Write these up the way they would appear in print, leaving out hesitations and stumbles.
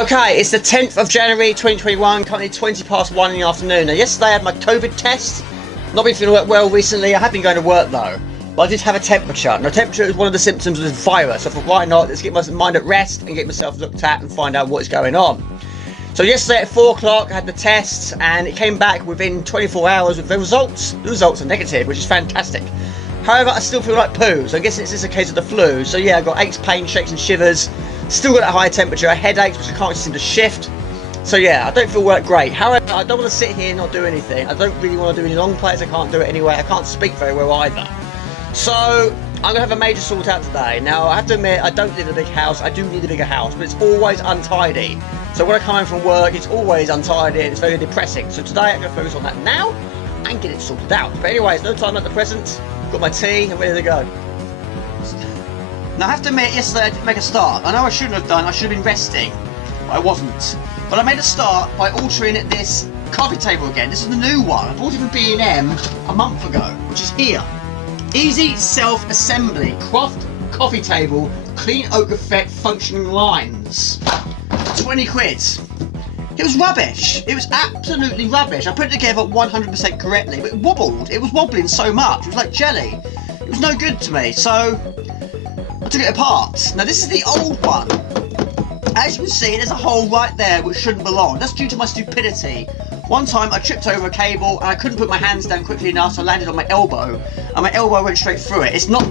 Okay, it's the 10th of January 2021, currently 20 past 1 in the afternoon. Now, yesterday I had my COVID test. Not been feeling well recently. I have been going to work though, but I did have a temperature. Now, temperature is one of the symptoms of this virus, so I thought, why not? Let's get my mind at rest and get myself looked at and find out what's going on. So yesterday at 4 o'clock I had the test and it came back within 24 hours with the results. The results are negative, which is fantastic. However, I still feel like poo, so I guess it's just a case of the flu. So yeah, I've got aches, pain, shakes and shivers. Still got that high temperature, headaches, which I can't seem to shift. So yeah, I don't feel great. However, I don't want to sit here and not do anything. I don't really want to do any long plays. I can't do it anyway. I can't speak very well either. So I'm going to have a major sort out today. Now, I have to admit, I don't live in a big house. I do need a bigger house, but it's always untidy. So when I come home from work, it's always untidy and it's very depressing. So today I'm going to focus on that now and get it sorted out. But anyways, no time at the present. Got my tea and ready to go. Now I have to admit, yesterday I didn't make a start. I know I shouldn't have done, I should have been resting, but I wasn't. But I made a start by altering this coffee table again. This is the new one. I bought it from B&M a month ago, which is here. Easy self-assembly, craft coffee table, clean oak effect, functioning lines. 20 quid. It was rubbish. It was absolutely rubbish. I put it together 100% correctly, but it wobbled. It was wobbling so much. It was like jelly. It was no good to me, so I took it apart. Now this is the old one. As you can see, there's a hole right there which shouldn't belong. That's due to my stupidity. One time I tripped over a cable and I couldn't put my hands down quickly enough, so I landed on my elbow and my elbow went straight through it. It's not...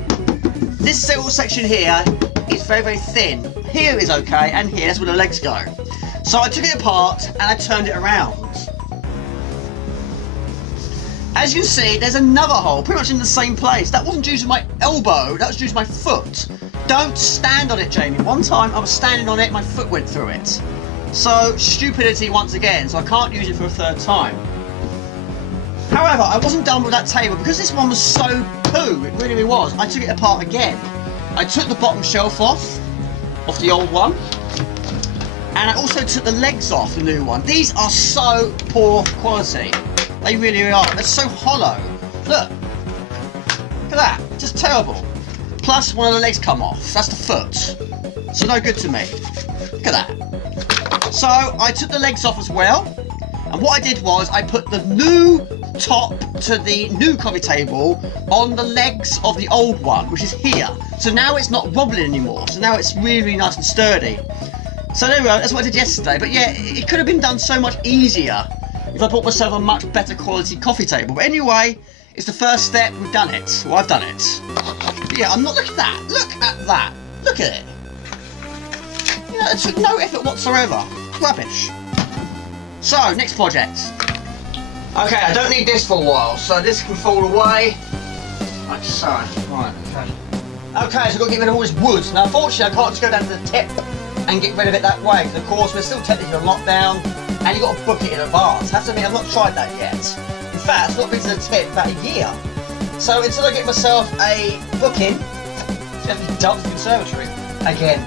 This little section here is very, very thin. Here is okay, and here, that's where the legs go. So I took it apart and I turned it around. As you can see, there's another hole, pretty much in the same place. That wasn't due to my elbow, that was due to my foot. Don't stand on it, Jamie. One time I was standing on it, my foot went through it. So, stupidity once again, so I can't use it for a third time. However, I wasn't done with that table, because this one was so poo, it really was. I took it apart again. I took the bottom shelf off the old one. And I also took the legs off the new one. These are so poor quality. They really are. They're so hollow. Look. Look at that. Just terrible. Plus, one of the legs come off. That's the foot. So no good to me. Look at that. So I took the legs off as well. And what I did was I put the new top to the new coffee table on the legs of the old one, which is here. So now it's not wobbling anymore. So now it's really, really nice and sturdy. So there we go, that's what I did yesterday, but yeah, it could have been done so much easier if I bought myself a much better quality coffee table. But anyway, it's the first step, we've done it. Well, I've done it. But yeah, I'm not, look at that, look at that, look at it. You know, it took no effort whatsoever, rubbish. So, next project. Okay, I don't need this for a while, so this can fall away. Like so, right, okay. Okay, so I've got to get rid of all this wood. Now, unfortunately, I can't just go down to the tip and get rid of it that way, because of course we're still technically on lockdown and you've got to book it in advance. I have to admit, I've not tried that yet. In fact, I've not been to the tip about a year. So until I get myself a booking, I have to dump the conservatory again.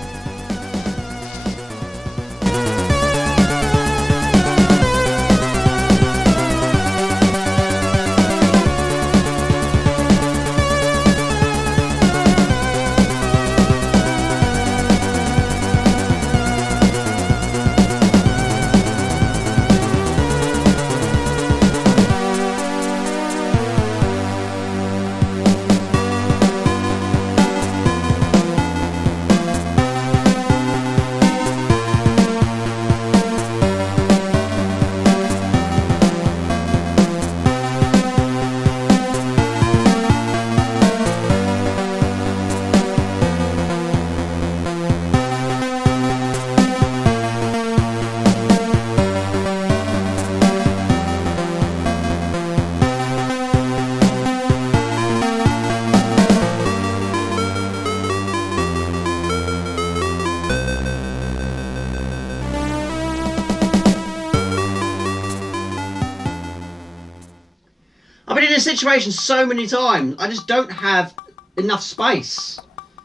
I've been in this situation so many times. I just don't have enough space.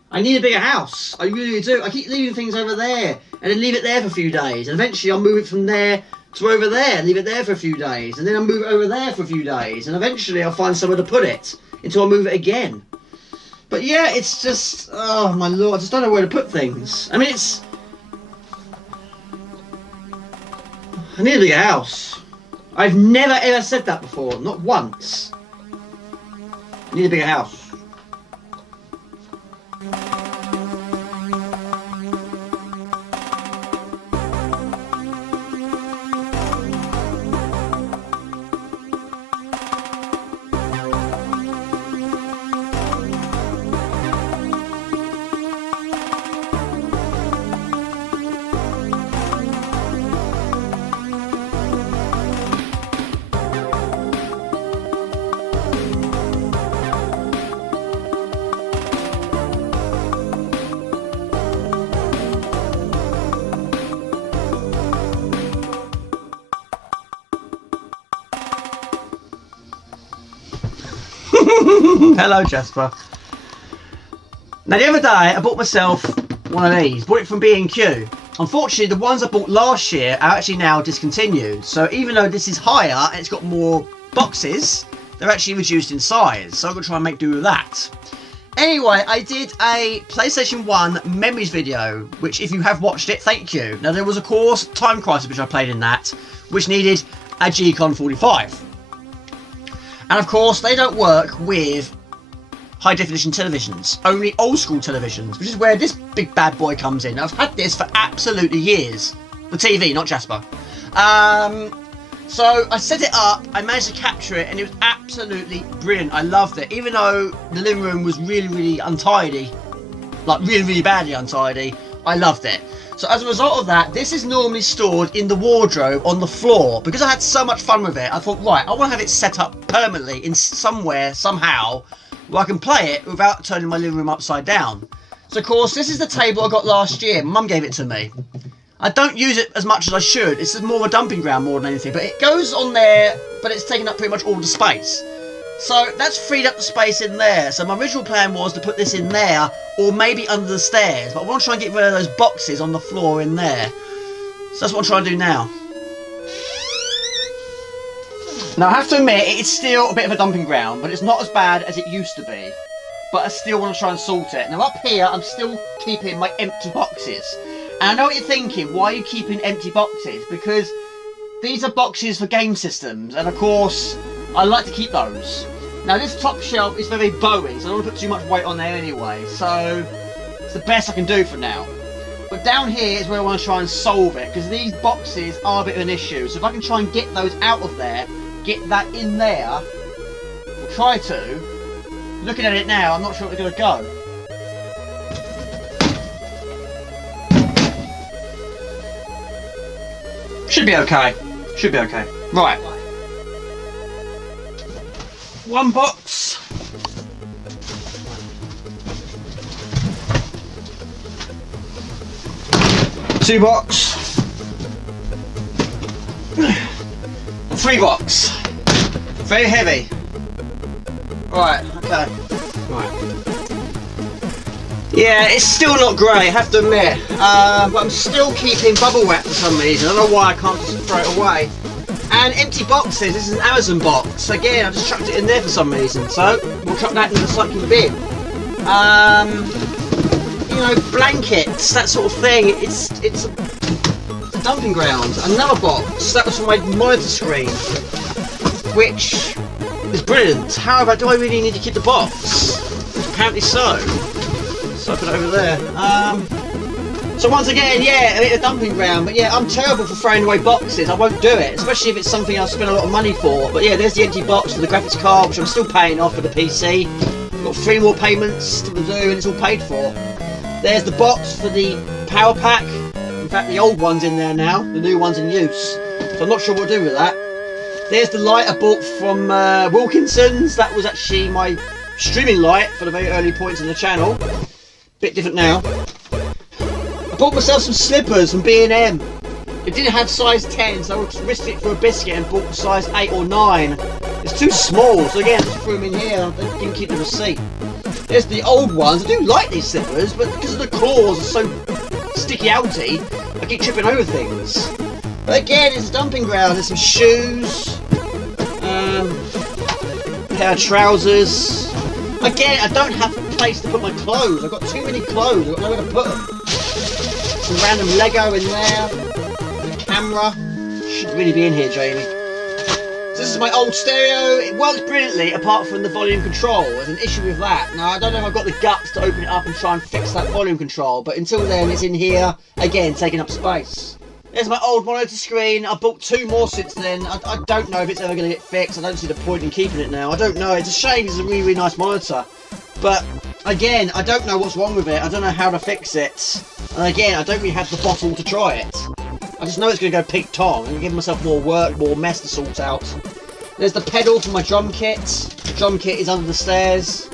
I need a bigger house. I really do. I keep leaving things over there and then leave it there for a few days. And eventually I'll move it from there to over there, leave it there for a few days. And then I'll move it over there for a few days. And eventually I'll find somewhere to put it until I move it again. But yeah, it's just, oh my lord, I just don't know where to put things. I mean, I need a bigger house. I've never ever said that before, not once. I need a bigger house. Hello, Jasper. Now, the other day, I bought myself one of these. Bought it from B&Q. Unfortunately, the ones I bought last year are actually now discontinued. So even though this is higher and it's got more boxes, they're actually reduced in size. So I'm going to try and make do with that. Anyway, I did a PlayStation 1 memories video, which if you have watched it, thank you. Now, there was, of course, Time Crisis, which I played in that, which needed a G-Con 45. And of course, they don't work with high definition televisions, only old school televisions, which is where this big bad boy comes in. I've had this for absolutely years. The TV, not Jasper. So I set it up, I managed to capture it, and it was absolutely brilliant. I loved it, even though the living room was really, really untidy, like really, really badly untidy. I loved it. So as a result of that, this is normally stored in the wardrobe on the floor. Because I had so much fun with it, I thought, right, I want to have it set up permanently in somewhere, somehow, where I can play it without turning my living room upside down. So of course, this is the table I got last year. Mum gave it to me. I don't use it as much as I should. It's more of a dumping ground more than anything. But it goes on there, but it's taking up pretty much all the space. So that's freed up the space in there. So my original plan was to put this in there, or maybe under the stairs. But I want to try and get rid of those boxes on the floor in there. So that's what I'm trying to do now. Now I have to admit, it's still a bit of a dumping ground, but it's not as bad as it used to be. But I still want to try and sort it. Now up here, I'm still keeping my empty boxes. And I know what you're thinking, why are you keeping empty boxes? Because these are boxes for game systems, and of course, I like to keep those. Now this top shelf is very bowy, so I don't want to put too much weight on there anyway, so it's the best I can do for now. But down here is where I want to try and solve it, because these boxes are a bit of an issue. So if I can try and get those out of there, get that in there, or try to. Looking at it now, I'm not sure where they're going to go. Should be okay. Should be okay. Right. One box. Two box. Three box. Very heavy. Right, okay. Right. Yeah, it's still not great, I have to admit. But I'm still keeping bubble wrap for some reason. I don't know why I can't just throw it away. And empty boxes, this is an Amazon box. Again, I just chucked it in there for some reason. So, we'll chuck that in the recycling bin. You know, blankets, that sort of thing. It's a dumping ground. Another box, that was for my monitor screen. Which is brilliant. However, do I really need to keep the box? Apparently so. So I put it over there. So once again, yeah, a dumping ground. But yeah, I'm terrible for throwing away boxes. I won't do it, especially if it's something I'll spend a lot of money for. But yeah, there's the empty box for the graphics card, which I'm still paying off for the PC. Got 3 more payments to do, and it's all paid for. There's the box for the power pack. In fact, the old one's in there now. The new one's in use. So I'm not sure what to do with that. There's the light I bought from Wilkinson's. That was actually my streaming light for the very early points in the channel. Bit different now. I bought myself some slippers from B&M. It didn't have size 10, so I risked it for a biscuit and bought size 8 or 9. It's too small, so again, I just threw them in here. I didn't keep the receipt. There's the old ones. I do like these slippers, but because of the claws are so sticky outy, I keep tripping over things. But again, it's a dumping ground. There's some shoes, pair of trousers. Again, I don't have a place to put my clothes. I've got too many clothes. I've got nowhere to put them. Some random Lego in there. The camera. Shouldn't really be in here, Jamie. So this is my old stereo. It works brilliantly apart from the volume control. There's an issue with that. Now I don't know if I've got the guts to open it up and try and fix that volume control, but until then it's in here, again, taking up space. There's my old monitor screen. I bought 2 more since then. I don't know if it's ever going to get fixed. I don't see the point in keeping it now. I don't know. It's a shame. It's a really, really nice monitor. But again, I don't know what's wrong with it. I don't know how to fix it. And again, I don't really have the bottle to try it. I just know it's going to go pig tong and give myself more work, more mess to sort out. There's the pedal for my drum kit. The drum kit is under the stairs.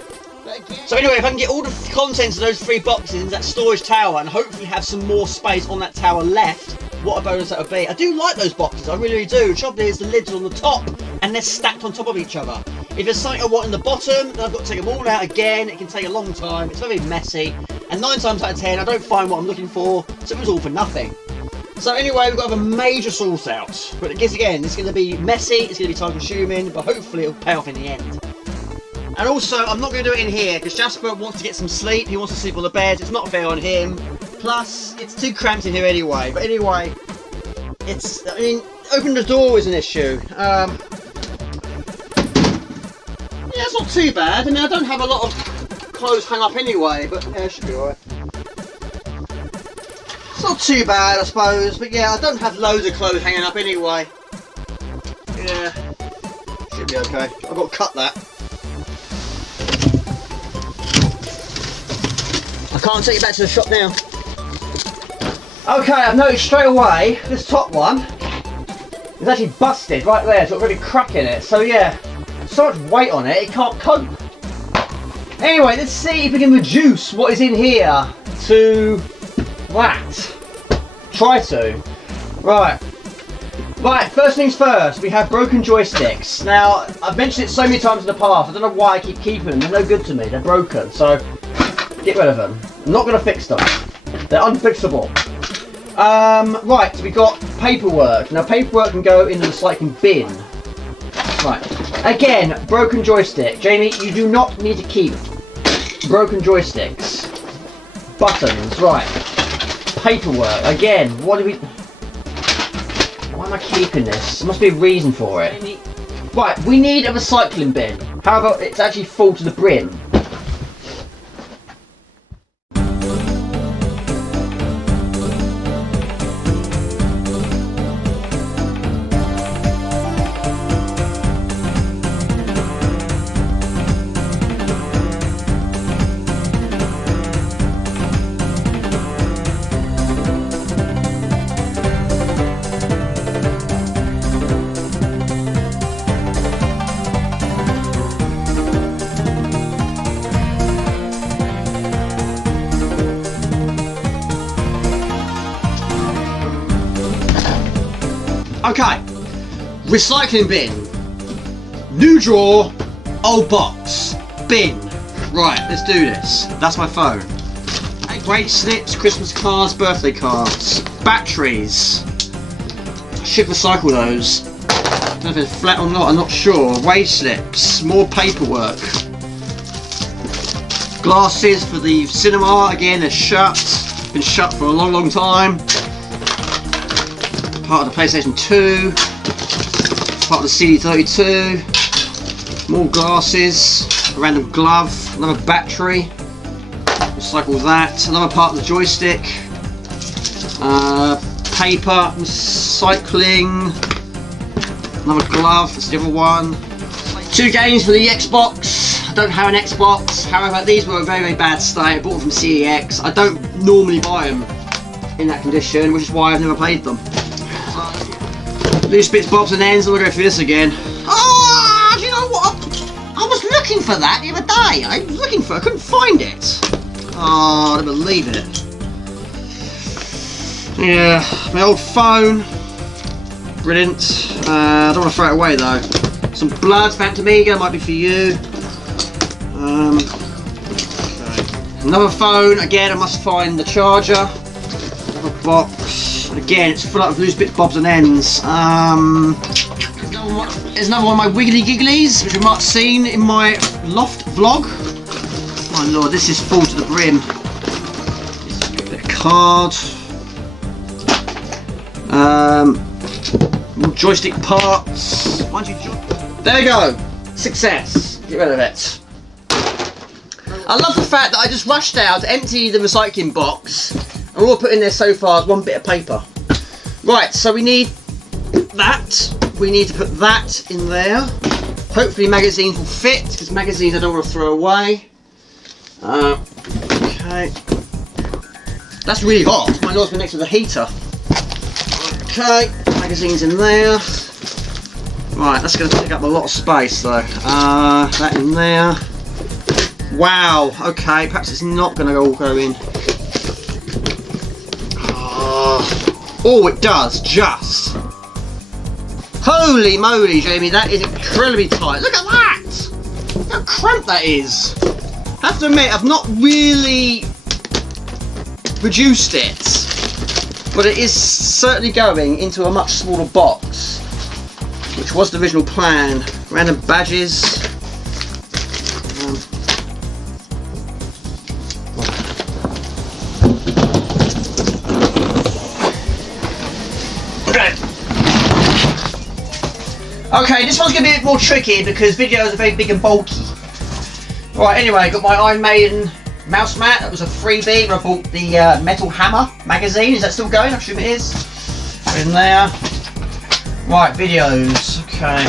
So anyway, if I can get all the contents of those 3 boxes into that storage tower and hopefully have some more space on that tower left, what a bonus that would be. I do like those boxes, I really, really do. The trouble is the lids are on the top and they're stacked on top of each other. If there's something I want in the bottom, then I've got to take them all out again. It can take a long time, it's very messy, and 9 times out of 10 I don't find what I'm looking for, so it was all for nothing. So anyway, we've got to have a major sort out. But again, it's going to be messy, it's going to be time consuming, but hopefully it'll pay off in the end. And also, I'm not going to do it in here, because Jasper wants to get some sleep, he wants to sleep on the bed, it's not fair on him. Plus, it's too cramped in here anyway. But anyway, I mean, opening the door is an issue. Yeah, it's not too bad. I mean, I don't have a lot of clothes hung up anyway, but yeah, it should be alright. It's not too bad, I suppose, but yeah, I don't have loads of clothes hanging up anyway. Yeah, should be okay. I've got to cut that. I can't take it back to the shop now. Okay, I've noticed straight away, this top one is actually busted right there. It's got a really crack in it. So yeah, so much weight on it, it can't cope. Anyway, let's see if we can reduce what is in here to that. Try to. Right, first things first, we have broken joysticks. Now, I've mentioned it so many times in the past, I don't know why I keep keeping them. They're no good to me, they're broken. So, get rid of them. I'm not going to fix them. They're unfixable. Right, so we've got paperwork. Now, paperwork can go in the recycling bin. Right. Again, broken joystick. Jamie, you do not need to keep broken joysticks. Buttons, right. Paperwork. Again, what do we... Why am I keeping this? There must be a reason for it. Right, we need a recycling bin. However, it's actually full to the brim. Okay, recycling bin, new drawer, old box, bin. Right, let's do this. That's my phone. Wage slips, Christmas cards, birthday cards, batteries. I should recycle those. I don't know if it's flat or not, I'm not sure. Wage slips, more paperwork. Glasses for the cinema, again they're shut. Been shut for a long, long time. Part of the PlayStation 2, part of the CD32, more glasses, a random glove, another battery, recycle that, another part of the joystick, paper, recycling, another glove, that's the other one, 2 games for the Xbox. I don't have an Xbox, however these were a very, very bad state. I bought them from CEX. I don't normally buy them in that condition, which is why I've never played them. Loose bits, bobs and ends. I'm gonna go through this again. Oh, do you know what? I was looking for that the other day. I was looking for it, I couldn't find it. Oh, I don't believe it. Yeah, my old phone. Brilliant. I don't want to throw it away though. Some blood, Phantom Amiga, might be for you. Okay. Another phone. Again, I must find the charger. Another box. Again, it's full of loose bits, bobs and ends. There's another one of my wiggly gigglies, which you might have seen in my loft vlog. My lord, this is full to the brim. Bit of card. More joystick parts. There we go. Success. Get rid of it. I love the fact that I just rushed out to empty the recycling box, and all I put in there so far is one bit of paper. Right, so we need that. We need to put that in there. Hopefully magazines will fit, because magazines I don't want to throw away. Okay. That's really hot. My Lord's been next to the heater. Okay, magazines in there. Right, that's going to take up a lot of space though. That in there. Wow, okay, perhaps it's not going to all go in. Oh, it does, just. Holy moly, Jamie, that is incredibly tight. Look at that! Look how cramped that is. I have to admit, I've not really reduced it, but it is certainly going into a much smaller box, which was the original plan. Random badges. Okay, this one's going to be a bit more tricky because videos are very big and bulky. Right, anyway, got my Iron Maiden mouse mat. That was a freebie when I bought the Metal Hammer magazine. Is that still going? I assume it is. In there. Right, videos. Okay.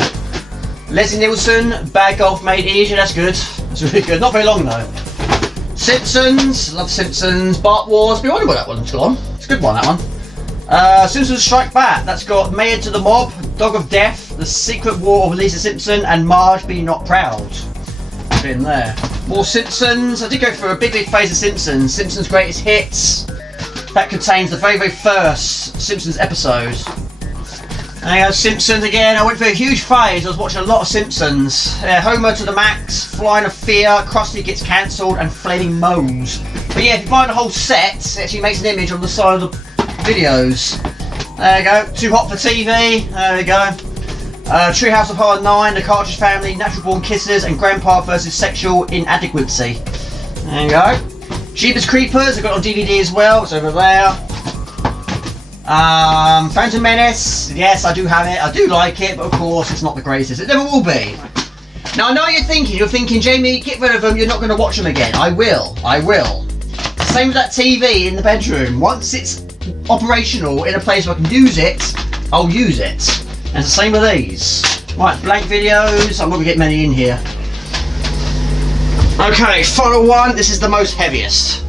Leslie Nielsen, Bad Golf Made Easier. That's good. That's really good. Not very long though. Simpsons. Love Simpsons. Bart Wars. Be wondering where that one's gone. It's a good one, that one. Simpsons Strike Back. That's got Mayor to the Mob, Dog of Death, The Secret War of Lisa Simpson, and Marge Be Not Proud. In there. More Simpsons. I did go through a big phase of Simpsons. Simpsons Greatest Hits. That contains the very first Simpsons episode. There you go, Simpsons again. I went through a huge phase. I was watching a lot of Simpsons. Homer to the Max, Flying of Fear, Krusty Gets Cancelled, and Flaming Moe's. But yeah, if you buy the whole set, it actually makes an image on the side of the videos. There you go. Too Hot for TV. There we go. Treehouse of Horror 9, The Cartridge Family, Natural Born Kissers, and Grandpa vs Sexual Inadequacy. There you go. Jeepers Creepers, I've got it on DVD as well. It's over there. Phantom Menace. Yes, I do have it. I do like it, but of course it's not the greatest. It never will be. Now I know you're thinking, Jamie, get rid of them. You're not going to watch them again. I will. Same with that TV in the bedroom. Once it's operational in a place where I can use it, I'll use it. And it's the same with these. Right, blank videos. I'm not going to get many in here. Okay, final one. This is the most heaviest.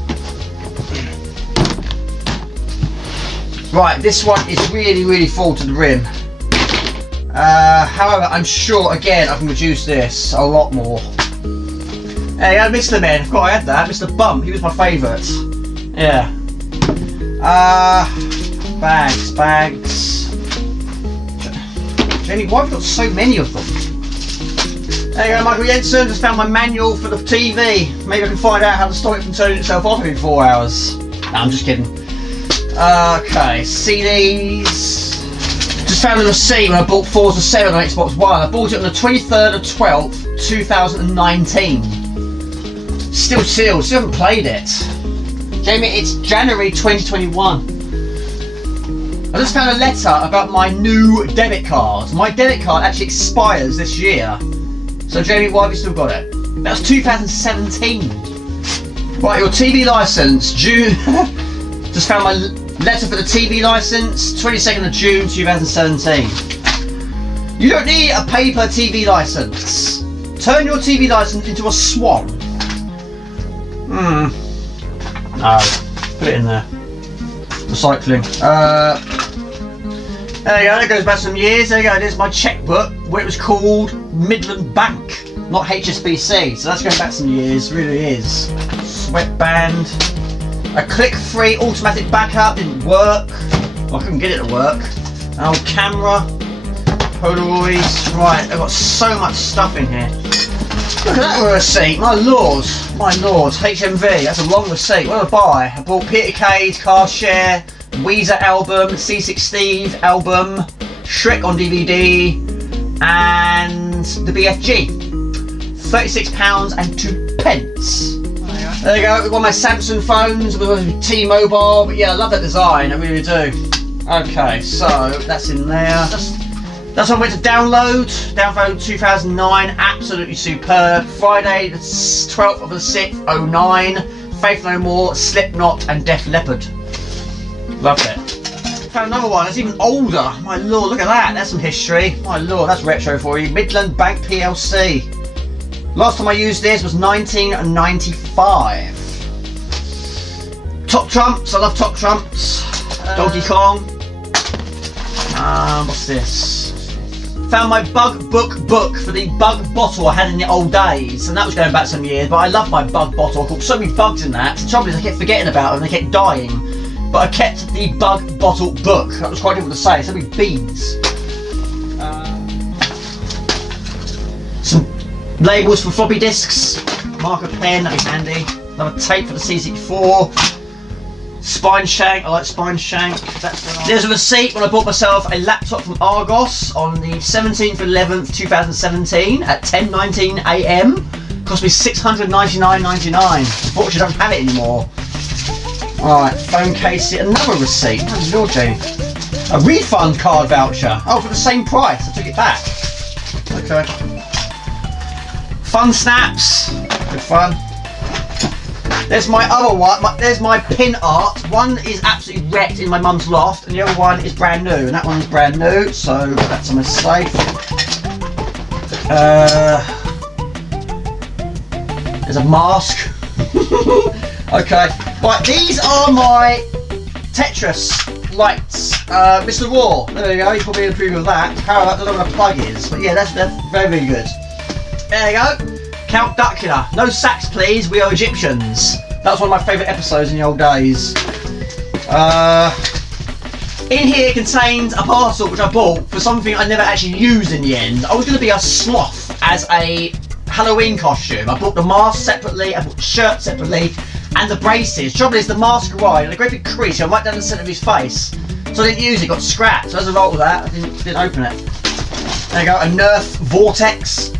Right, this one is really full to the rim. However, I'm sure, again, I can reduce this a lot more. Hey, Mr. Men. Of course I had that. Mr. Bump. He was my favourite. Yeah. Bags. Jamie, why have you got so many of them? There you go, Michael Jensen. Just found my manual for the TV. Maybe I can find out how to stop it from turning itself off in 4 hours. No, I'm just kidding. Okay, CDs. Just found a receipt when I bought Forza 7 on Xbox One. I bought it on the 23rd of 12th, 2019. Still sealed. Still haven't played it. Jamie, it's January 2021. I just found a letter about my new debit card. My debit card actually expires this year. So Jamie, why have you still got it? That was 2017. Right, your TV license, June. Just found my letter for the TV license, 22nd of June 2017. You don't need a paper TV license. Turn your TV license into a swan. No, put it in there. Recycling. There you go, that goes back some years. There you go, there's my checkbook where it was called Midland Bank, not HSBC. So that's going back some years, really is. Sweatband. A click-free automatic backup didn't work. Well, I couldn't get it to work. An old camera. Polaroids. Right, I've got so much stuff in here. Look at that receipt, my lord. HMV, that's a long receipt. What did I buy? I bought Peter Kay's Car Share, Weezer album, C6 Steve album, Shrek on DVD, and the BFG. £36.02. There you go, we've got my Samsung phones with T-Mobile, but yeah, I love that design, I really do. Okay, so that's in there. That's when I went to download 2009, absolutely superb. Friday the 12th of the 6th, 09, Faith No More, Slipknot and Def Leppard. Loved it. Found another one that's even older. My lord, look at that. That's some history. My lord, that's retro for you. Midland Bank PLC. Last time I used this was 1995. Top Trumps. I love Top Trumps. Donkey Kong. What's this? Found my bug book for the bug bottle I had in the old days, and that was going back some years. But I love my bug bottle. I caught so many bugs in that. The trouble is I kept forgetting about them and they kept dying. But I kept the bug bottle book. That was quite difficult to say. So many beads. Some labels for floppy disks. Marker pen, that'd be handy. Another tape for the C64. Spine shank, I like spine shank. There's a receipt when I bought myself a laptop from Argos on the 17th of 11th 2017 at 10:19 AM. Cost me $699.99. Unfortunately I don't have it anymore. Alright, phone case, another receipt. How's your Jamie? A refund card voucher. Oh, for the same price. I took it back. Okay. Fun snaps. Good fun. There's my other one. There's my pin art. One is absolutely wrecked in my mum's loft, and the other one is brand new. And that one's brand new, so that's on my safe. There's a mask. Okay. Right, these are my Tetris lights. Mr. Raw. There you go. You probably approve of that. However, I don't know what a plug is, but yeah, that's very, very good. There you go. Count Duckula. No sax, please. We are Egyptians. That was one of my favourite episodes in the old days. In here contains a parcel which I bought for something I never actually used in the end. I was going to be a sloth as a Halloween costume. I bought the mask separately, I bought the shirt separately, and the braces. The trouble is the mask arrived and a great big crease right down the centre of his face. So I didn't use it, got scratched. So as a result of that, I didn't open it. There you go, a Nerf Vortex.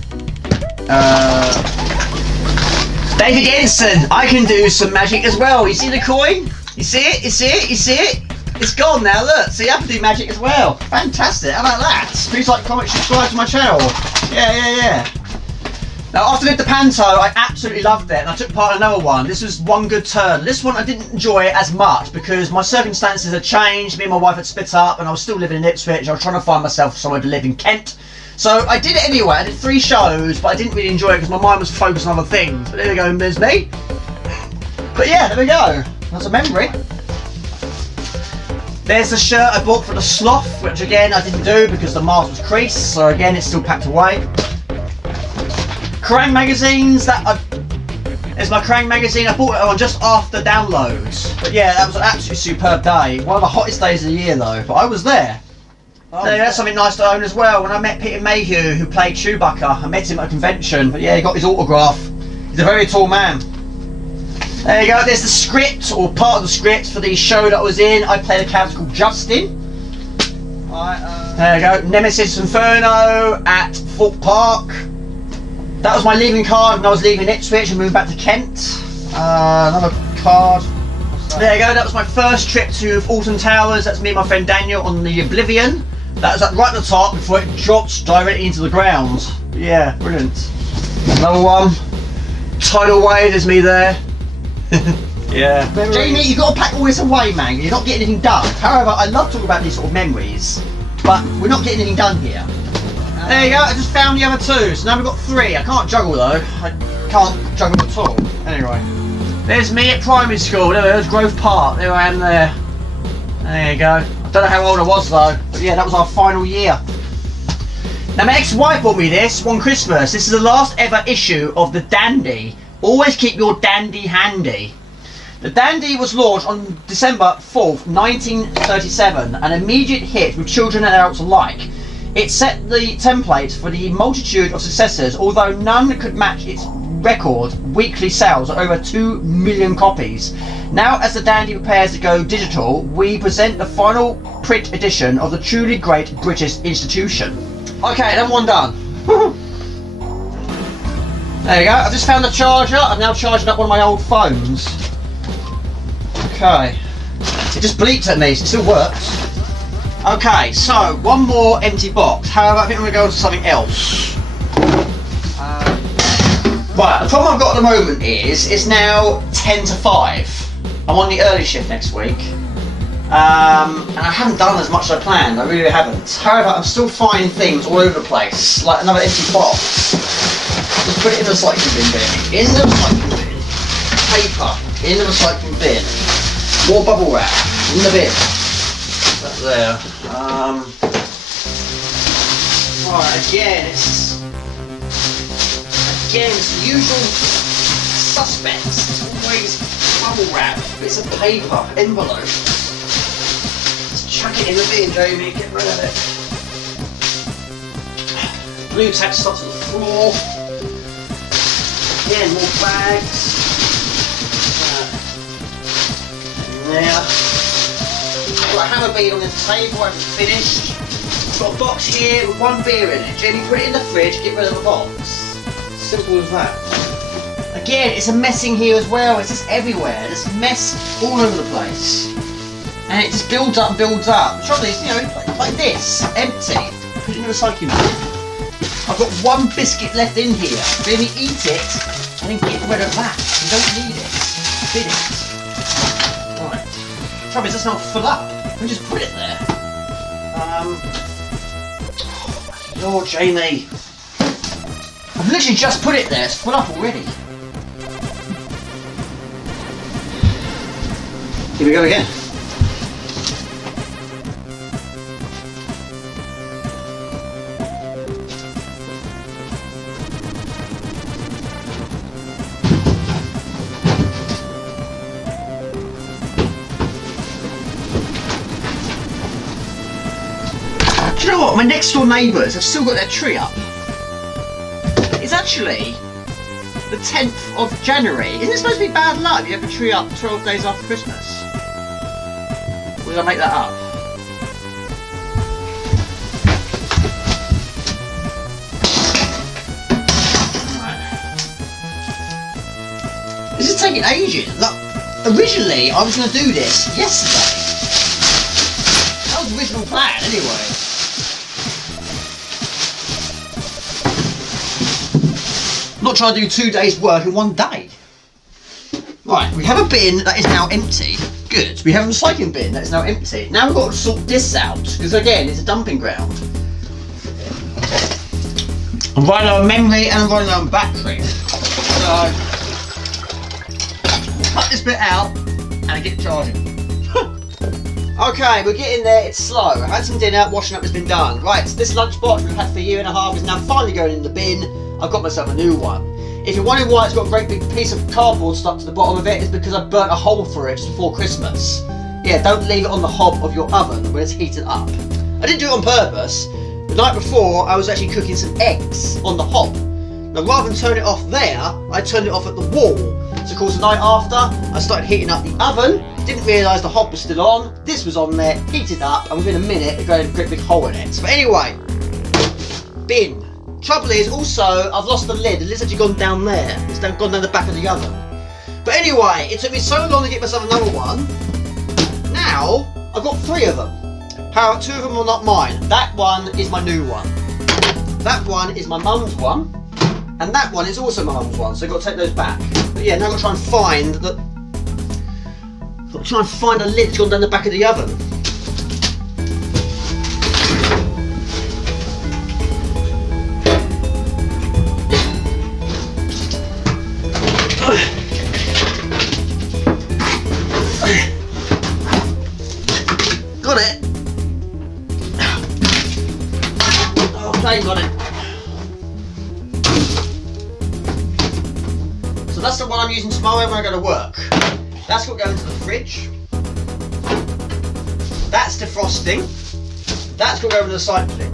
David Jensen, I can do some magic as well. You see the coin? You see it? You see it? You see it? It's gone now, look. See, I can do magic as well. Fantastic. How about that? Please like, comment, subscribe to my channel. Yeah. Now, after I did the panto, I absolutely loved it, and I took part in another one. This was one good turn. This one I didn't enjoy as much because my circumstances had changed. Me and my wife had split up, and I was still living in Ipswich. I was trying to find myself somewhere to live in Kent. So I did it anyway. I did 3 shows, but I didn't really enjoy it because my mind was focused on other things. But there we go, there's me. But yeah, there we go. That's a memory. There's the shirt I bought for the sloth, which again I didn't do because the mask was creased. So again, it's still packed away. Kerrang magazines. There's my Kerrang magazine. I bought it on just after downloads. But yeah, that was an absolutely superb day. One of the hottest days of the year though. But I was there. Oh, so that's something nice to own as well. When I met Peter Mayhew, who played Chewbacca, I met him at a convention. But yeah, he got his autograph. He's a very tall man. There you go. There's the script, or part of the script, for the show that I was in. I played a character called Justin. There you go. Nemesis Inferno at Fort Park. That was my leaving card when I was leaving Ipswich and moving back to Kent. Another card. There you go. That was my first trip to Alton Towers. That's me and my friend Daniel on the Oblivion. That was right at the top before it dropped directly into the ground. Yeah, brilliant. Another one. Tidal Wave, there's me there. Yeah. Jamie, you've got to pack all this away, man. You're not getting anything done. However, I love talking about these sort of memories, but we're not getting anything done here. There you go, I just found the other 2, so now we've got 3. I can't juggle though. I can't juggle at all. Anyway. There's me at primary school. There's Grove Park. There I am there. There you go. I don't know how old I was though, but yeah, that was our final year. Now my ex-wife bought me this one Christmas. This is the last ever issue of the Dandy. Always keep your Dandy handy. The Dandy was launched on December 4th, 1937, an immediate hit with children and adults alike. It set the template for the multitude of successors, although none could match its record weekly sales of over 2 million copies. Now, as the Dandy prepares to go digital, we present the final print edition of the truly great British institution. Okay, then one done. There you go. I've just found the charger. I'm now charging up one of my old phones. Okay. It just bleeped at me. It still works. Okay, so one more empty box. However, I think we're going to go on to something else. Right, the problem I've got at the moment is it's now 10 to 5. I'm on the early shift next week. And I haven't done as much as I planned, I really haven't. However, I'm still finding things all over the place, like another empty box. Just put it in the recycling bin. In the recycling bin. Paper. In the recycling bin. More bubble wrap. In the bin. That there. Right, again, it's the usual suspects. Always bubble wrap, bits of paper, envelope. Just chuck it in the bin, Jamie, get rid of it. Blue tack stuff to the floor. Again, more bags. There. Got a hammer bead on the table, I haven't finished. Got a box here with one beer in it. Jamie, put it in the fridge, get rid of the box. Simple as that. Again, it's a mess in here as well. It's just everywhere. There's mess all over the place. And it just builds up and builds up. The trouble is, you know, like this, empty. Put it in the recycling bin. I've got one biscuit left in here. Really eat it and then get rid of that. You don't need it. Bin it. Right. The trouble is, it's not full up. I just put it there. Oh, Jamie. I've literally just put it there, it's full up already. Here we go again. Do you know what? My next door neighbours have still got their tree up. It's actually the 10th of January. Isn't it supposed to be bad luck? You have a tree up 12 days after Christmas. Or did I make that up? Right. This is taking ages. Look, originally I was going to do this yesterday. That was the original plan anyway. I'm not trying to do 2 days work in 1 day. Right, we have a bin that is now empty. Good. We have a recycling bin that is now empty. Now we've got to sort this out, because again, it's a dumping ground. I'm running out of memory and I'm running out of battery. So, cut this bit out and get charging. Okay, we're getting there, it's slow. I've had some dinner, washing up has been done. Right, so this lunchbox we've had for a year and a half is now finally going in the bin. I've got myself a new one. If you're wondering why it's got a great big piece of cardboard stuck to the bottom of it, it's because I burnt a hole through it just before Christmas. Yeah, don't leave it on the hob of your oven when it's heated up. I didn't do it on purpose. The night before, I was actually cooking some eggs on the hob. Now rather than turn it off there, I turned it off at the wall. So of course the night after, I started heating up the oven, didn't realise the hob was still on, this was on there, heated up, and within a minute it got a great big hole in it. But anyway, bin. Trouble is also, I've lost the lid. The lid's actually gone down there. It's gone down the back of the oven. But anyway, it took me so long to get myself another one. Now, I've got 3 of them. However, 2 of them are not mine. That one is my new one. That one is my mum's one. And that one is also my mum's one. So I've got to take those back. But yeah, now I've got to try and find the... I've got to try and find a lid that's gone down the back of the oven. Got it. Okay, got it. So that's the one I'm using tomorrow when I go to work. That's got to go into the fridge. That's defrosting. That's got to go in the recycling.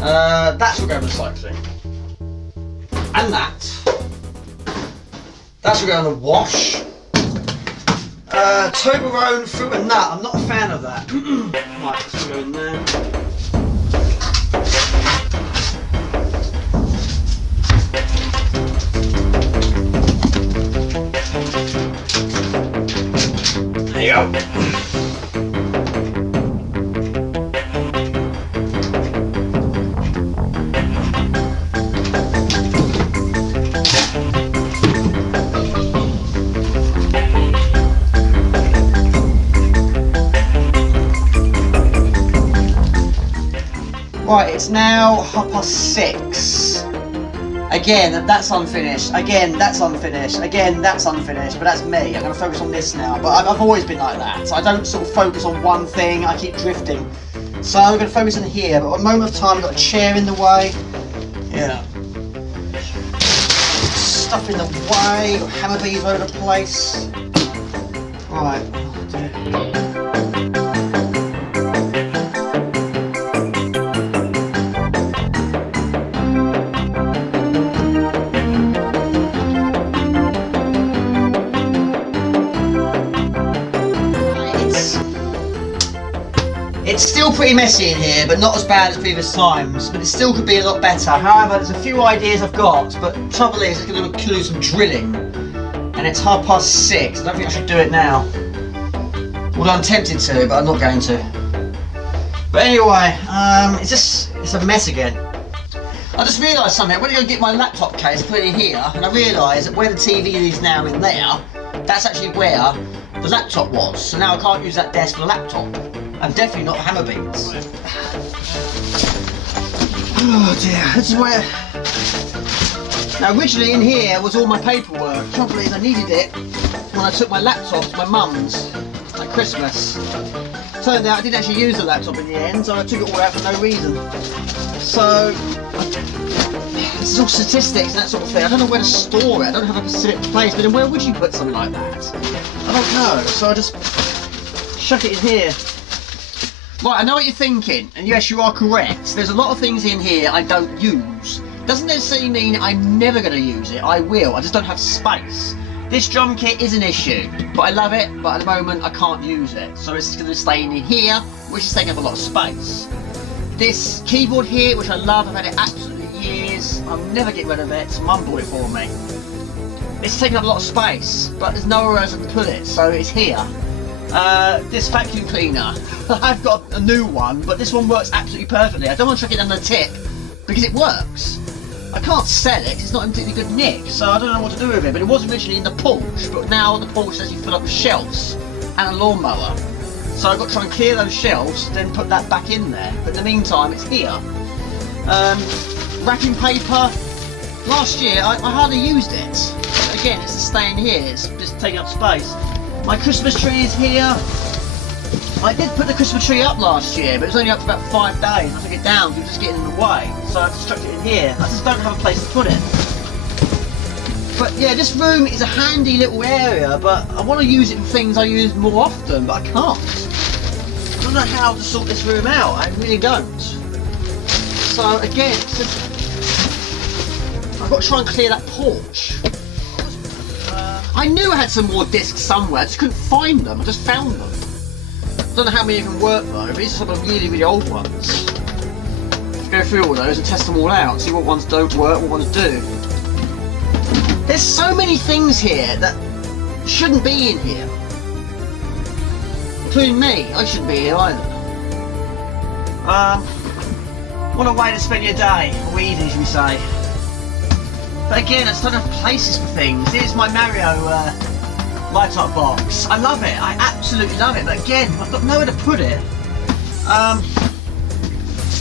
That's got to go in the recycling. And that's got to go in the wash. Toblerone fruit and nut. I'm not a fan of that. Right, let's go in there. There you go. It's now 6:30. Again, that's unfinished. Again, that's unfinished. Again, that's unfinished. But that's me. I'm going to focus on this now. But I've always been like that. So I don't sort of focus on one thing. I keep drifting. So I'm going to focus on here. But at a moment of time, I've got a chair in the way. Yeah. Stuff in the way. Got hammer beads all over the place. Right. It's still pretty messy in here, but not as bad as previous times, but it still could be a lot better. However, there's a few ideas I've got, but the trouble is it's going to include some drilling, and it's 6:30. I don't think I should do it now. Although I'm tempted to, but I'm not going to. But anyway, it's a mess again. I just realised something. I went to go get my laptop case, put it in here, and I realised that where the TV is now in there, that's actually where the laptop was. So now I can't use that desk for the laptop. And definitely not hammer beads. Oh dear, this is where... Now originally in here was all my paperwork. The trouble is I needed it when I took my laptop to my mum's at Christmas. Turned out I didn't actually use the laptop in the end, so I took it all out for no reason. So... This is all statistics and that sort of thing. I don't know where to store it. I don't have a specific place, but then where would you put something like that? I don't know, so I just chuck it in here. Right, I know what you're thinking, and yes, you are correct. There's a lot of things in here I don't use. Doesn't necessarily mean I'm never going to use it. I will. I just don't have space. This drum kit is an issue, but I love it, but at the moment I can't use it. So it's going to stay in here, which is taking up a lot of space. This keyboard here, which I love, I've had it absolutely years. I'll never get rid of it. Mum bought it for me. It's taking up a lot of space, but there's nowhere else I can put it, so it's here. This vacuum cleaner, I've got a new one, but this one works absolutely perfectly. I don't want to chuck it under the tip because it works. I can't sell it, it's not in particularly good nick, so I don't know what to do with it. But it was originally in the porch, but now the porch is actually full up with shelves and a lawnmower. So I've got to try and clear those shelves, then put that back in there. But in the meantime, it's here. Wrapping paper. Last year, I hardly used it. But again, it's staying here, it's just taking up space. My Christmas tree is here. I did put the Christmas tree up last year, but it was only up for about 5 days. I took it down because it was just getting in the way. So I just stuck it in here. I just don't have a place to put it. But yeah, this room is a handy little area, but I want to use it for things I use more often, but I can't. I don't know how to sort this room out. I really don't. So again, I've got to try and clear that porch. I knew I had some more discs somewhere, I just couldn't find them, I just found them. I don't know how many even work though, but these are some of the really, really old ones. Let's go through all those and test them all out, see what ones don't work, what ones do. There's so many things here that shouldn't be in here. Including me, I shouldn't be here either. What a way to spend your day, or evening should we say. But again, I just don't have places for things. Here's my Mario light up box. I love it. I absolutely love it. But again, I've got nowhere to put it.